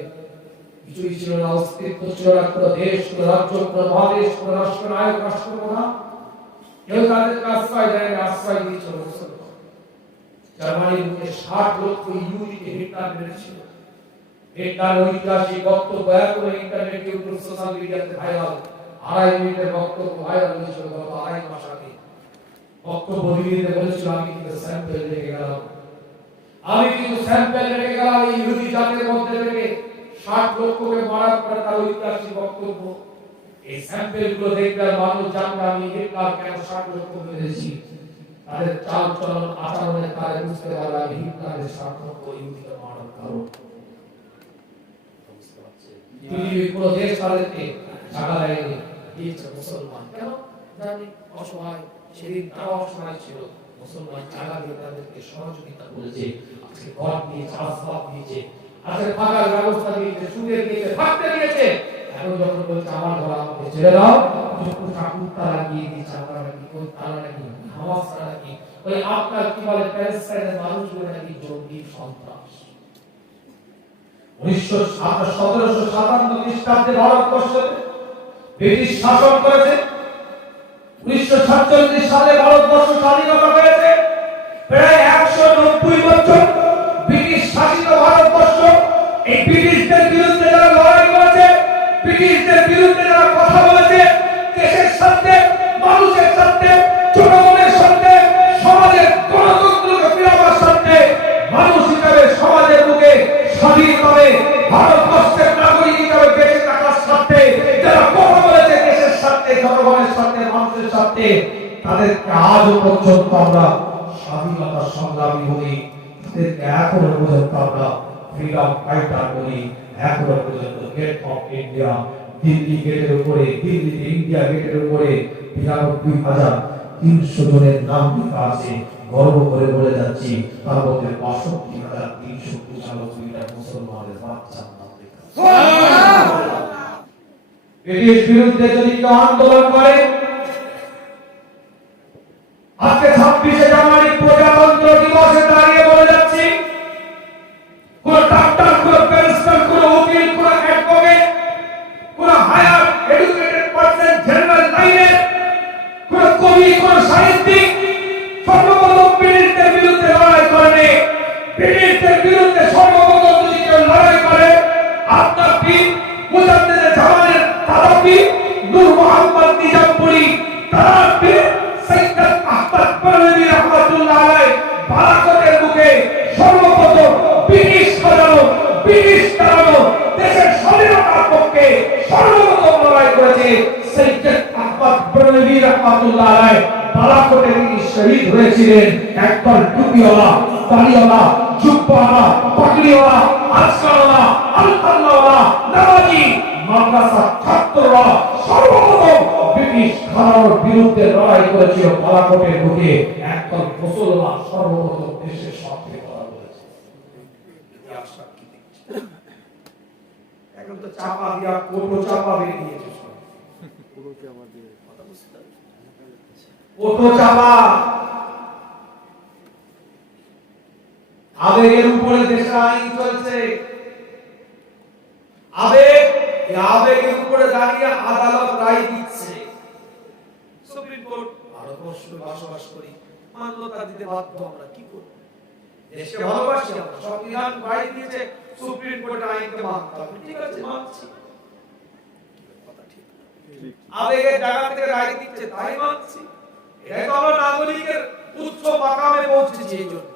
কিছুই ছিল না, অস্তিত্ব ছিল না, কোনো দেশ, কোনো রাজ্য, কোনো মহাদেশ, কোনো রাষ্ট্রনায়ক, রাষ্ট্রপ্রধান, কেউ তাদেরকে আশ্রয় দেয়নি, আশ্রয় দিয়েছিল মুসলমান। জার্মানির বুকে 60 লক্ষ ইহুদিকে হিটলার মেরেছিল। হিটলার ঐতিহাসিক বক্তব্য এখনো ইন্টারনেটে, ইউটিউব, সোশ্যাল মিডিয়াতে ভাইরাল। 2.5 মিনিটের বক্তব্য ভাইরাল হয়েছিল গত 2.5 মাস আগে। বক্তব্য দিতে বলেছিল, আমি কিন্তু স্যাম্পল রেখে গেলাম, আমি কিন্তু স্যাম্পল রেখে গেলাম এই ইহুদি জাতির মধ্যে থেকে 60 লক্ষকে মারার পরে তার ঐতিহাসিক বক্তব্য। এই স্যাম্পল গুলো দেখলে মানুষ জানবে আমি হিটলার কেন 60 লক্ষ মেরেছি। তাদের চাল চলন আচরণে তারা বুঝতে পারবে আমি হিটলারের 60 লক্ষ ইহুদিকে মারার কারণ। পৃথিবীর কোনো দেশ তাদেরকে জায়গা দেয়নি, দিয়েছে মুসলমান। কেন জানি? অসহায়। সেদিন তারা অসহায় ছিল, মুসলমান জায়গা দিয়ে তাদেরকে সহযোগিতা করেছে। আজকে ঘর দিয়েছে, আসবাব দিয়েছে, আজকে থাকার ব্যবস্থা দিয়েছে, সুদের দিয়েছে, থাকতে দিয়েছে। এখন যখন বলছে আমার ঘর আমাকে ছেড়ে দাও, ঠাকুর তারা গিয়ে দিয়েছে, আমরা নাকি কোন তারা নাকি হামাস তারা নাকি ওই আপনার কি বলে প্যালেস্টাইনের মানুষগুলো নাকি জঙ্গি সন্ত্রাস। 1757 খ্রিস্টাব্দে ভারতবর্ষে ব্রিটিশ শাসন করেছে। 1947 সালে ভারতবর্ষ স্বাধীনতা হয়েছে। প্রায় 190 বছর ব্রিটিশ শাসিত ভারতবর্ষ এই ব্রিটিশদের বিরুদ্ধে যারা লড়াই করেছে, ব্রিটিশদের বিরুদ্ধে যারা কথা বলেছে, দেশের সাথে, মানুষের সাথে, জনগণের সাথে, সমাজের গণতন্ত্রকে ফিরাবার সাথে, মানুষ হিসাবে সমাজের মুখে স্বাধীনভাবে ভারতবর্ষের নাগরিক হিসাবে বেঁচে থাকার সাথে যারা কথা বলেছে দেশের সাথে, জনগণের সাথে, মানুষের সাথে, তাদেরকে আজও পর্যন্ত আমরা স্বাধীনতা সংগ্রামী বলি, তাদেরকে এখনো পর্যন্ত আমরা ফ্রিডম ফাইটার বলি। এখনো পর্যন্ত গেট অফ ইন্ডিয়া, দিল্লি গেটের উপরে, দিল্লিতে ইন্ডিয়া গেটের উপরে 92,300 জনের নাম লেখা আছে। গর্ব করে বলে যাচ্ছি তার মধ্যে 62,395টা মুসলমানের বাচ্চার নাম লেখা আছে। ব্রিটিশ বিরুদ্ধে যদি কেউ আন্দোলন করে, আজকে 26শে জানুয়ারি প্রজাতন্ত্র দিবসে দাঁড়িয়ে বলে যাচ্ছি, কোন ডাক্তার, কোন ব্যারিস্টার, কোন উকিল, কোন অ্যাডভোকেট, কোন হায়ার এডুকেটেড পারসন জেনারেল লাইনের, কোন কবি, কোন সাহিত্যিক সর্বপ্রথম ব্রিটিশদের বিরুদ্ধে লড়াই করেনি। ব্রিটিশদের বিরুদ্ধে সর্বপ্রথম যদি কেউ লড়াই করে, আপনার পীর মুজাদ্দেদ জামানের দাদা পীর নূর মোহাম্মদ নিজামপুরী, তার পীর সৈয়দ আহমদ বরেলভী রহমাতুল্লাহ আলাইহি বারাকতের মুখে সর্বপ্রথম ব্রিটিশ হারানো, ব্রিটিশ তাড়ানো, দেশের স্বাধীনতার পক্ষে সর্বপ্রথম লড়াই করেছে সৈয়দ আহমদ বরেলভী রহমাতুল্লাহ আলাইহি। বারাকতে তিনি শহীদ হয়েছিলেন একদল টুপিওয়ালা, দাড়িওয়ালা, জুব্বাওয়ালা, পাগড়িওয়ালা, আজকালওয়ালা, আলখাল্লাওয়ালা, নামাজি, মাদ্রাসা ছাত্ররা সর্বপ্রথম ব্রিটিশ খানার বিরুদ্ধে লড়াই করেছিল। বারাকটের বুকে একদল মুসলমান সর্বপ্রথম দেশের সাথে লড়াই করেছে। এখন তো চাপা দিয়া কোটো চাপা বেরিয়ে দিয়েছে, পুরো চাপা দিয়ে কথা বুঝতে হবে, কোটো চাপা। আবেগের উপরে দেশের আইন চলছে, আবেগের উপরে দাঁড়িয়ে আদালত রায় দিচ্ছে। সুপ্রিম কোর্ট ভারতবর্ষে বসবাস করি, মান্যতা দিতে বাধ্য। আমরা কি করব? দেশকে ভালোবাসি আমরা, সংবিধান রায় দিয়েছে, সুপ্রিম কোর্ট আইনকে মানতে হবে। ঠিক আছে, মানছি, কথা ঠিক। আবেগের জায়গা থেকে রায় দিচ্ছে, তাই মানছি। এটাই তো আমরা নাগরিকের উচ্চ মাকামে পৌঁছেছি। এই জন্য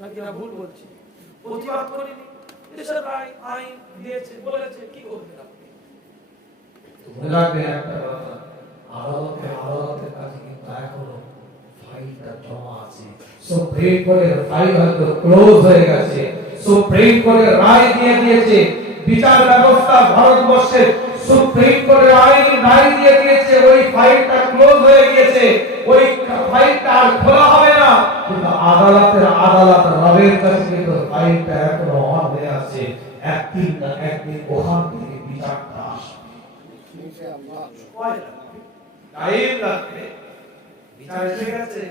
নাকি না ভুল বলছি? প্রতিবাদ করিনি, দেশের রায় আইন দিয়েছে, বলেছে, কি করবেন আপনি? মনে রাখবেন একটা কথা, আদালতের কাছে কিন্তু এখনো ফাইলটা জমা আছে। সুপ্রিম কোর্টের ফাইল হয়তো ক্লোজ হয়ে গেছে, সুপ্রিম কোর্টের রায় দিয়ে দিয়েছে, বিচার ব্যবস্থা ভারতবর্ষে সুপ্রিম কোর্টের আইন রায় দিয়ে দিয়েছে, ওই ফাইলটা ক্লোজ হয়ে গিয়েছে, ওই ফাইলটা আর খোলা হবে না। কিন্তু আদালত রবের কাছে কিন্তু ফাইলটা এখনো অন হয়ে আছে। একদিন না একদিন ওখান থেকে বিচারটা আসবে, ইনশাআল্লাহ। টাইম লাগবে, বিচার এসে গেছে।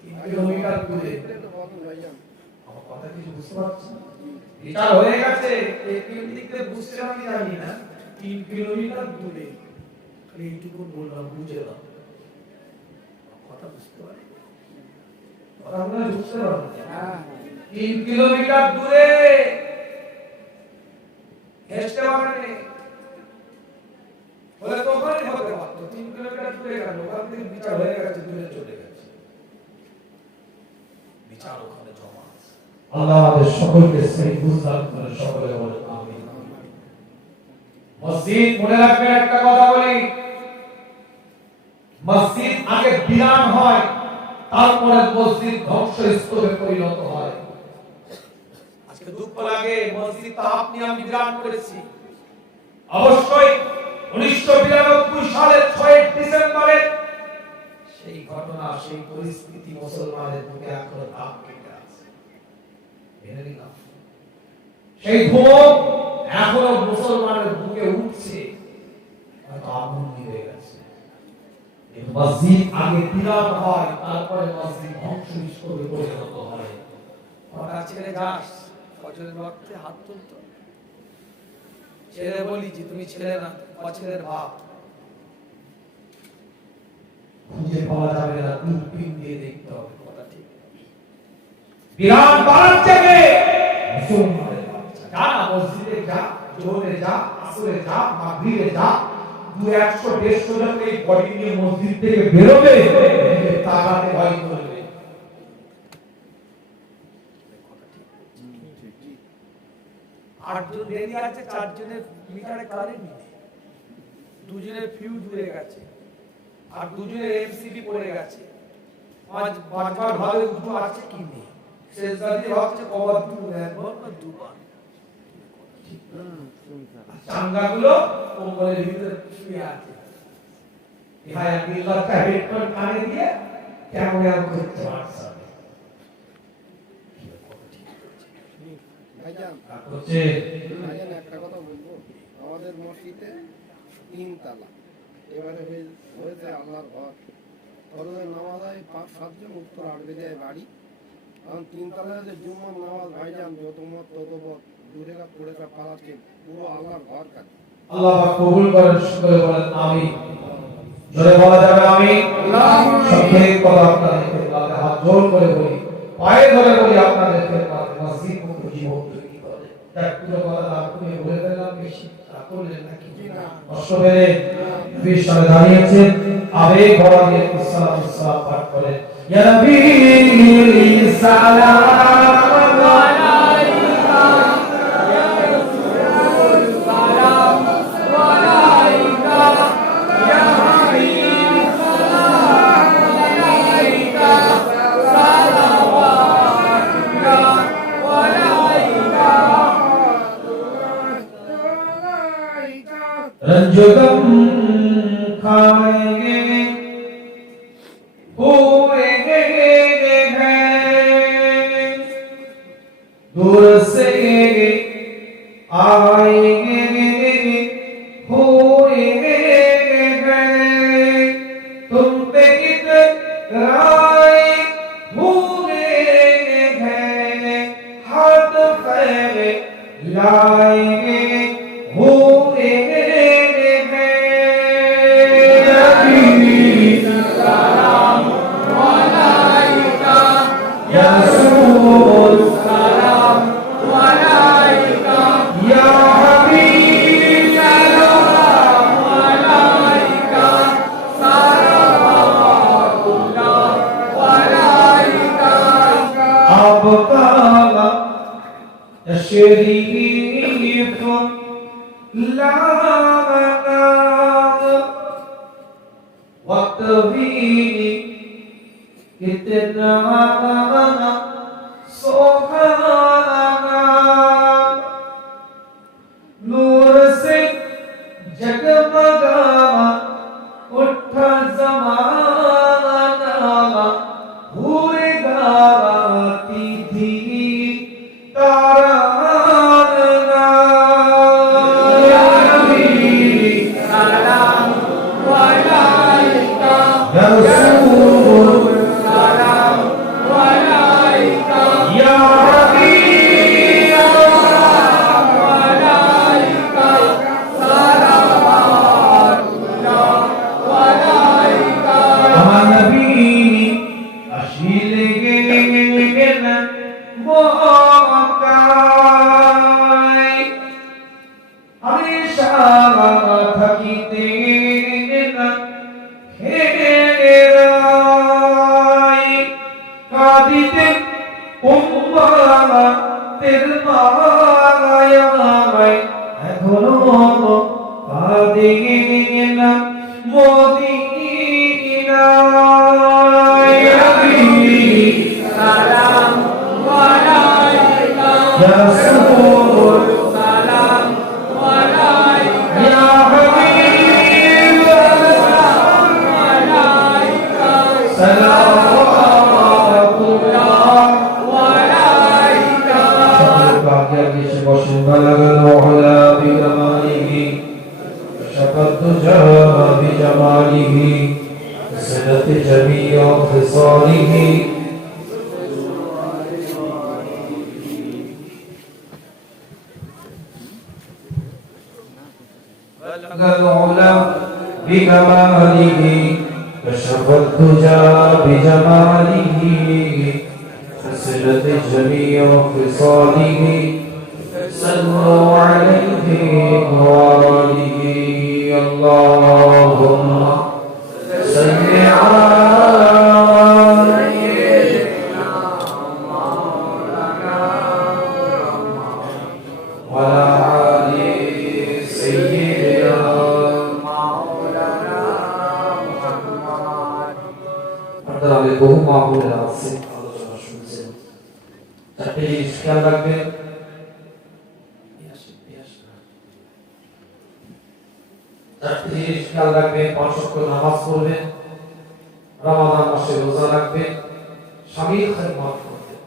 3 কিলোমিটার দূরে। আমার কথা কিছু বুঝতে পারছেন? বিচার হয়ে গেছে, কোন দিক থেকে বুঝতে আমি জানি না। 3 কিলোমিটার দূরে এইটুকু বললাম, বুঝে দাও। কথা বুঝতে পারি? কথা আপনারা বুঝতে পারেন? হ্যাঁ। 3 কিলোমিটার দূরে হেসতে পারেন বলে তখনই হতে পারতো। 3 কিলোমিটার দূরে গেল, ওখান থেকে বিচার হয়ে গেছে, দূরে চলে গেছে। বিচার ওখানে জমা আছে। আল্লাহ আমাদের সকলকে সেই বুঝদান করে সকলে বলে আমিন। মসজিদ মনে রাখবেন একটা কথা বলি, মসজিদ আগে বিরান হয়, তারপরে মসজিদ ধ্বংসস্তূপে পরিণত হয়। আজকে দুঃখ লাগে, মসজিদটা আপনি আমি বিরান করেছি। অবশ্যই 1992 সালের 6 ডিসেম্বরে সেই ঘটনা, সেই পরিস্থিতি মুসলমানের বুকে এখনো দাগ কেটে আছে। মেনে নিলাম। সেই ভূম এখনো মুসলমানের বুকে উঠছে, হয়তো আগুন নিভে গেছে। মসজিদ আগে বিরান হয়, তারপরে মসজিদ ধ্বংসস্তূপে পরিণত হয়। কটা ছেলে যাস ফজরের ওয়াক্তে হাত তুলতো, ছেলে বলি যে তুমি ছেলে না, ছেলের বাপ। খুঁজে পাওয়া যাবে না, দূরবীন দিয়ে দেখতে হবে। কথা ঠিক। বিরান বাড়াচ্ছে কে? মুসলমানের বাচ্চা। যা না মসজিদে যা, জোহরে যা, আসরে যা, মাগরিবে যা, 200-150 জন এই বডি নিয়ে মসজিদ থেকে বেরোবে, তাকাতে ভয় করবে। আটজন দেরি আছে, 4 জনের মিটারে কারেন্ট নেই, 2 জনের ফিউজ উড়ে গেছে, আর 2 জনের এমসিবি পড়ে গেছে। পাঁচবার ভাবে উঠু আছে কি নেই, শেষ রাতে ভাবছে কবার দুবার, একবার না দুবার। চাঙ্গাগুলো কম্বলের ভিতরে শুয়ে আছে। ভাই বিল্লাহটা হেডফোন কানে দিয়ে কেমন এমন করতে পারছে। একটা কথা বলবো, আমাদের মসজিদে 3 তালা, এবারে হয়েছে আল্লাহর ঘর, ফরজের নামাজ হয় 5-7 জন, উত্তর আরবি দেয় বাড়ি। কারণ 3 তালায় যে জুম্মার নামাজ ভাইজান যত মত তত মত, দূরে কাপ পড়ে কাপ পালাচ্ছে, পুরো আল্লাহর ঘর কাছে। আল্লাহ পাক কবুল করেন, সকলে বলেন আমিন। জোরে বলা যাবে আমিন। সকলে কথা আপনাদের খেদমতে হাত জোড় করে বলি, পায়ে ধরে বলি আপনাদের খেদমতে, মসজিদ মুক্ত জীবন তৈরি করে। এক পুরো কথা আপনি বলে দিলাম, বেশি তা করলেন নাকি? কষ্ট পেলে বিশাল দাঁড়িয়েছেন, আবেগ ভরা দিয়ে সালাম পাঠ করেন। ইয়া নবী সালাম আলাইকা, ইয়া রাসূল সালাম আলাইকা, ইয়া হাবিব সালাম আলাইকা, সালাওয়াতুল্লাহ আলাইকা। रंजगम खाएंगे हुए हैं, दूर से आएंगे हुए हैं, तुम पे कितराए हुए हैं, हाथ फैले लाएंगे हुए हैं। सलाम अलैका या रसूल, सलाम अलैका या हबीब, सलाम अलैका, सलावतुल्लाह अलैका। आपका तशरीफ लाना वक्त भी कितना सुहाना, नूर से जगमगा उठा ज़माना, हुए गाती थी ताराना। या नबी सलाम अलैका, या रसूल सलाम মক্কায় আমি সারা থাকিতে না হেরাই কাঁদিতে উম্মতের মায়ায় এখনো কাঁদে না মদিনায় সালাম আলাইকা রাসূল সালাম আলাইকা ইয়া হাবিব আলাইকা সালাওয়াতুল্লাহ আলাইকা বাকিয়া কিছু বসুন বালাগানো আলা বিজামালিহি শাকাতু জামা বিজামালিহি سنت جميع خصاله بلغ العلا بكماله كشف الدجى بجماله حسنت جميع خصاله صلوا عليه وآله اللهم صل على وعلى آل سيدنا আপনারা বহু মাহফিলে আছেন, আলোচনা শুনছেন। চারটি জিনিস খেয়াল রাখবেন। চারটি জিনিস খেয়াল রাখবেন। 5 ওয়াক্ত নামাজ পড়বেন, রমাদান মাসে রোজা রাখবেন, স্বামীর খেদমত করবেন,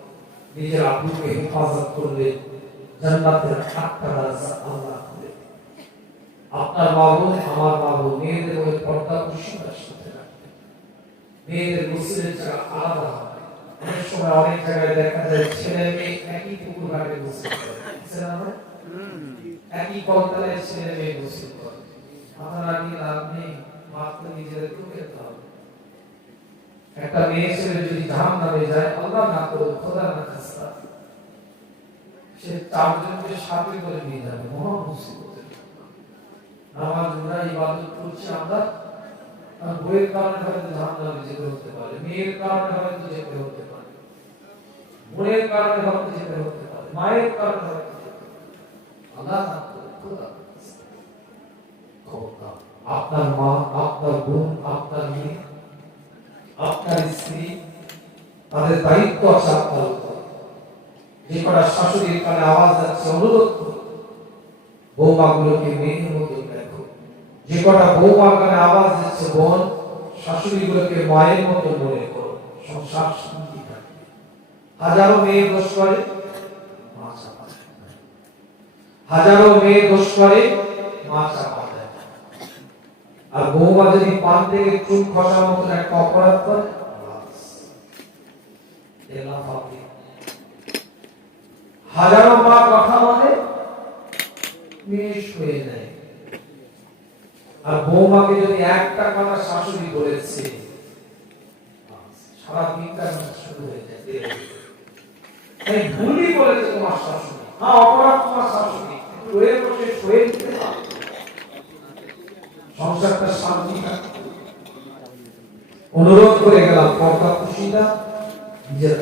নিজের আব্বুকে হেফাজত করবেন, জান্নাতের 8টা দরজা আল্লাহ খুলে দেবেন। আপনার মাবুদ, আমার মাবুদ, মেয়েদের ওই পর্দা কুশিদার সাথে রাখবেন। মেয়েদের গোসলের জায়গা আলাদা হবে। অনেক সময় অনেক জায়গায় দেখা যায় ছেলে মেয়ে একই পুকুর ঘাটে গোসল করে, একই কলতলায় ছেলে মেয়ে গোসল করে। আপনারা কি লাভ নেই, মাত্র নিজেদেরকেও খেতে হবে। একটা মেয়ে ছেলে যদি জাহান্নামে যায়, আল্লাহ না করুক, খোদা না খাস্তা, সে 4 জনকে সাথে করে নিয়ে যাবে, মহা মুসিবতের। নামাজ রোজা ইবাদত করছি আমরা, আর বইয়ের কারণে হয়তো জাহান্নামে যেতে হতে পারে, মেয়ের কারণে হয়তো যেতে হতে পারে, বোনের কারণে হয়তো যেতে হতে পারে, মায়ের কারণে হয়তো যেতে হতে পারে। আল্লাহ না করুক, খোদা না খাস্তা। খবরদার, আপনার মা, আপনার বোন, আপনার মেয়ে, আপনার স্ত্রী, তাদের দায়িত্ব আছে আপনার উপর। যে কটা শাশুড়ির কানে আওয়াজ যাচ্ছে, অনুরোধ করুন, বৌমাগুলোকে মেয়ের মতো দেখো। যে কটা বৌমার কানে আওয়াজ যাচ্ছে, বোন, শাশুড়িগুলোকে মায়ের মতো মনে করো, সংসার শান্তি থাকবে। হাজারো মেয়ে দোষ করে, মা চাপা দেয়। হাজারো মেয়ে দোষ করে, মা চাপা দেয়। আর বৌমা যদি পান থেকে চুল খসার মতো একটা অপরাধ করে, হাজারো মা কথা বলে, মেষ হয়ে যায়। আর বৌমাকে যদি একটা কথা শাশুড়ি বলেছে, সারা দিনটা শুরু হয়ে যায়। এই ভুলই বলেছে তোমার শাশুড়ি, হ্যাঁ অপরাধ তোমার শাশুড়ি, রয়ে বসে শুয়ে দিতে পারো, সংসারটা শান্তি থাকে। অনুরোধ করে গেলাম, পর্দা খুশিটা নিজের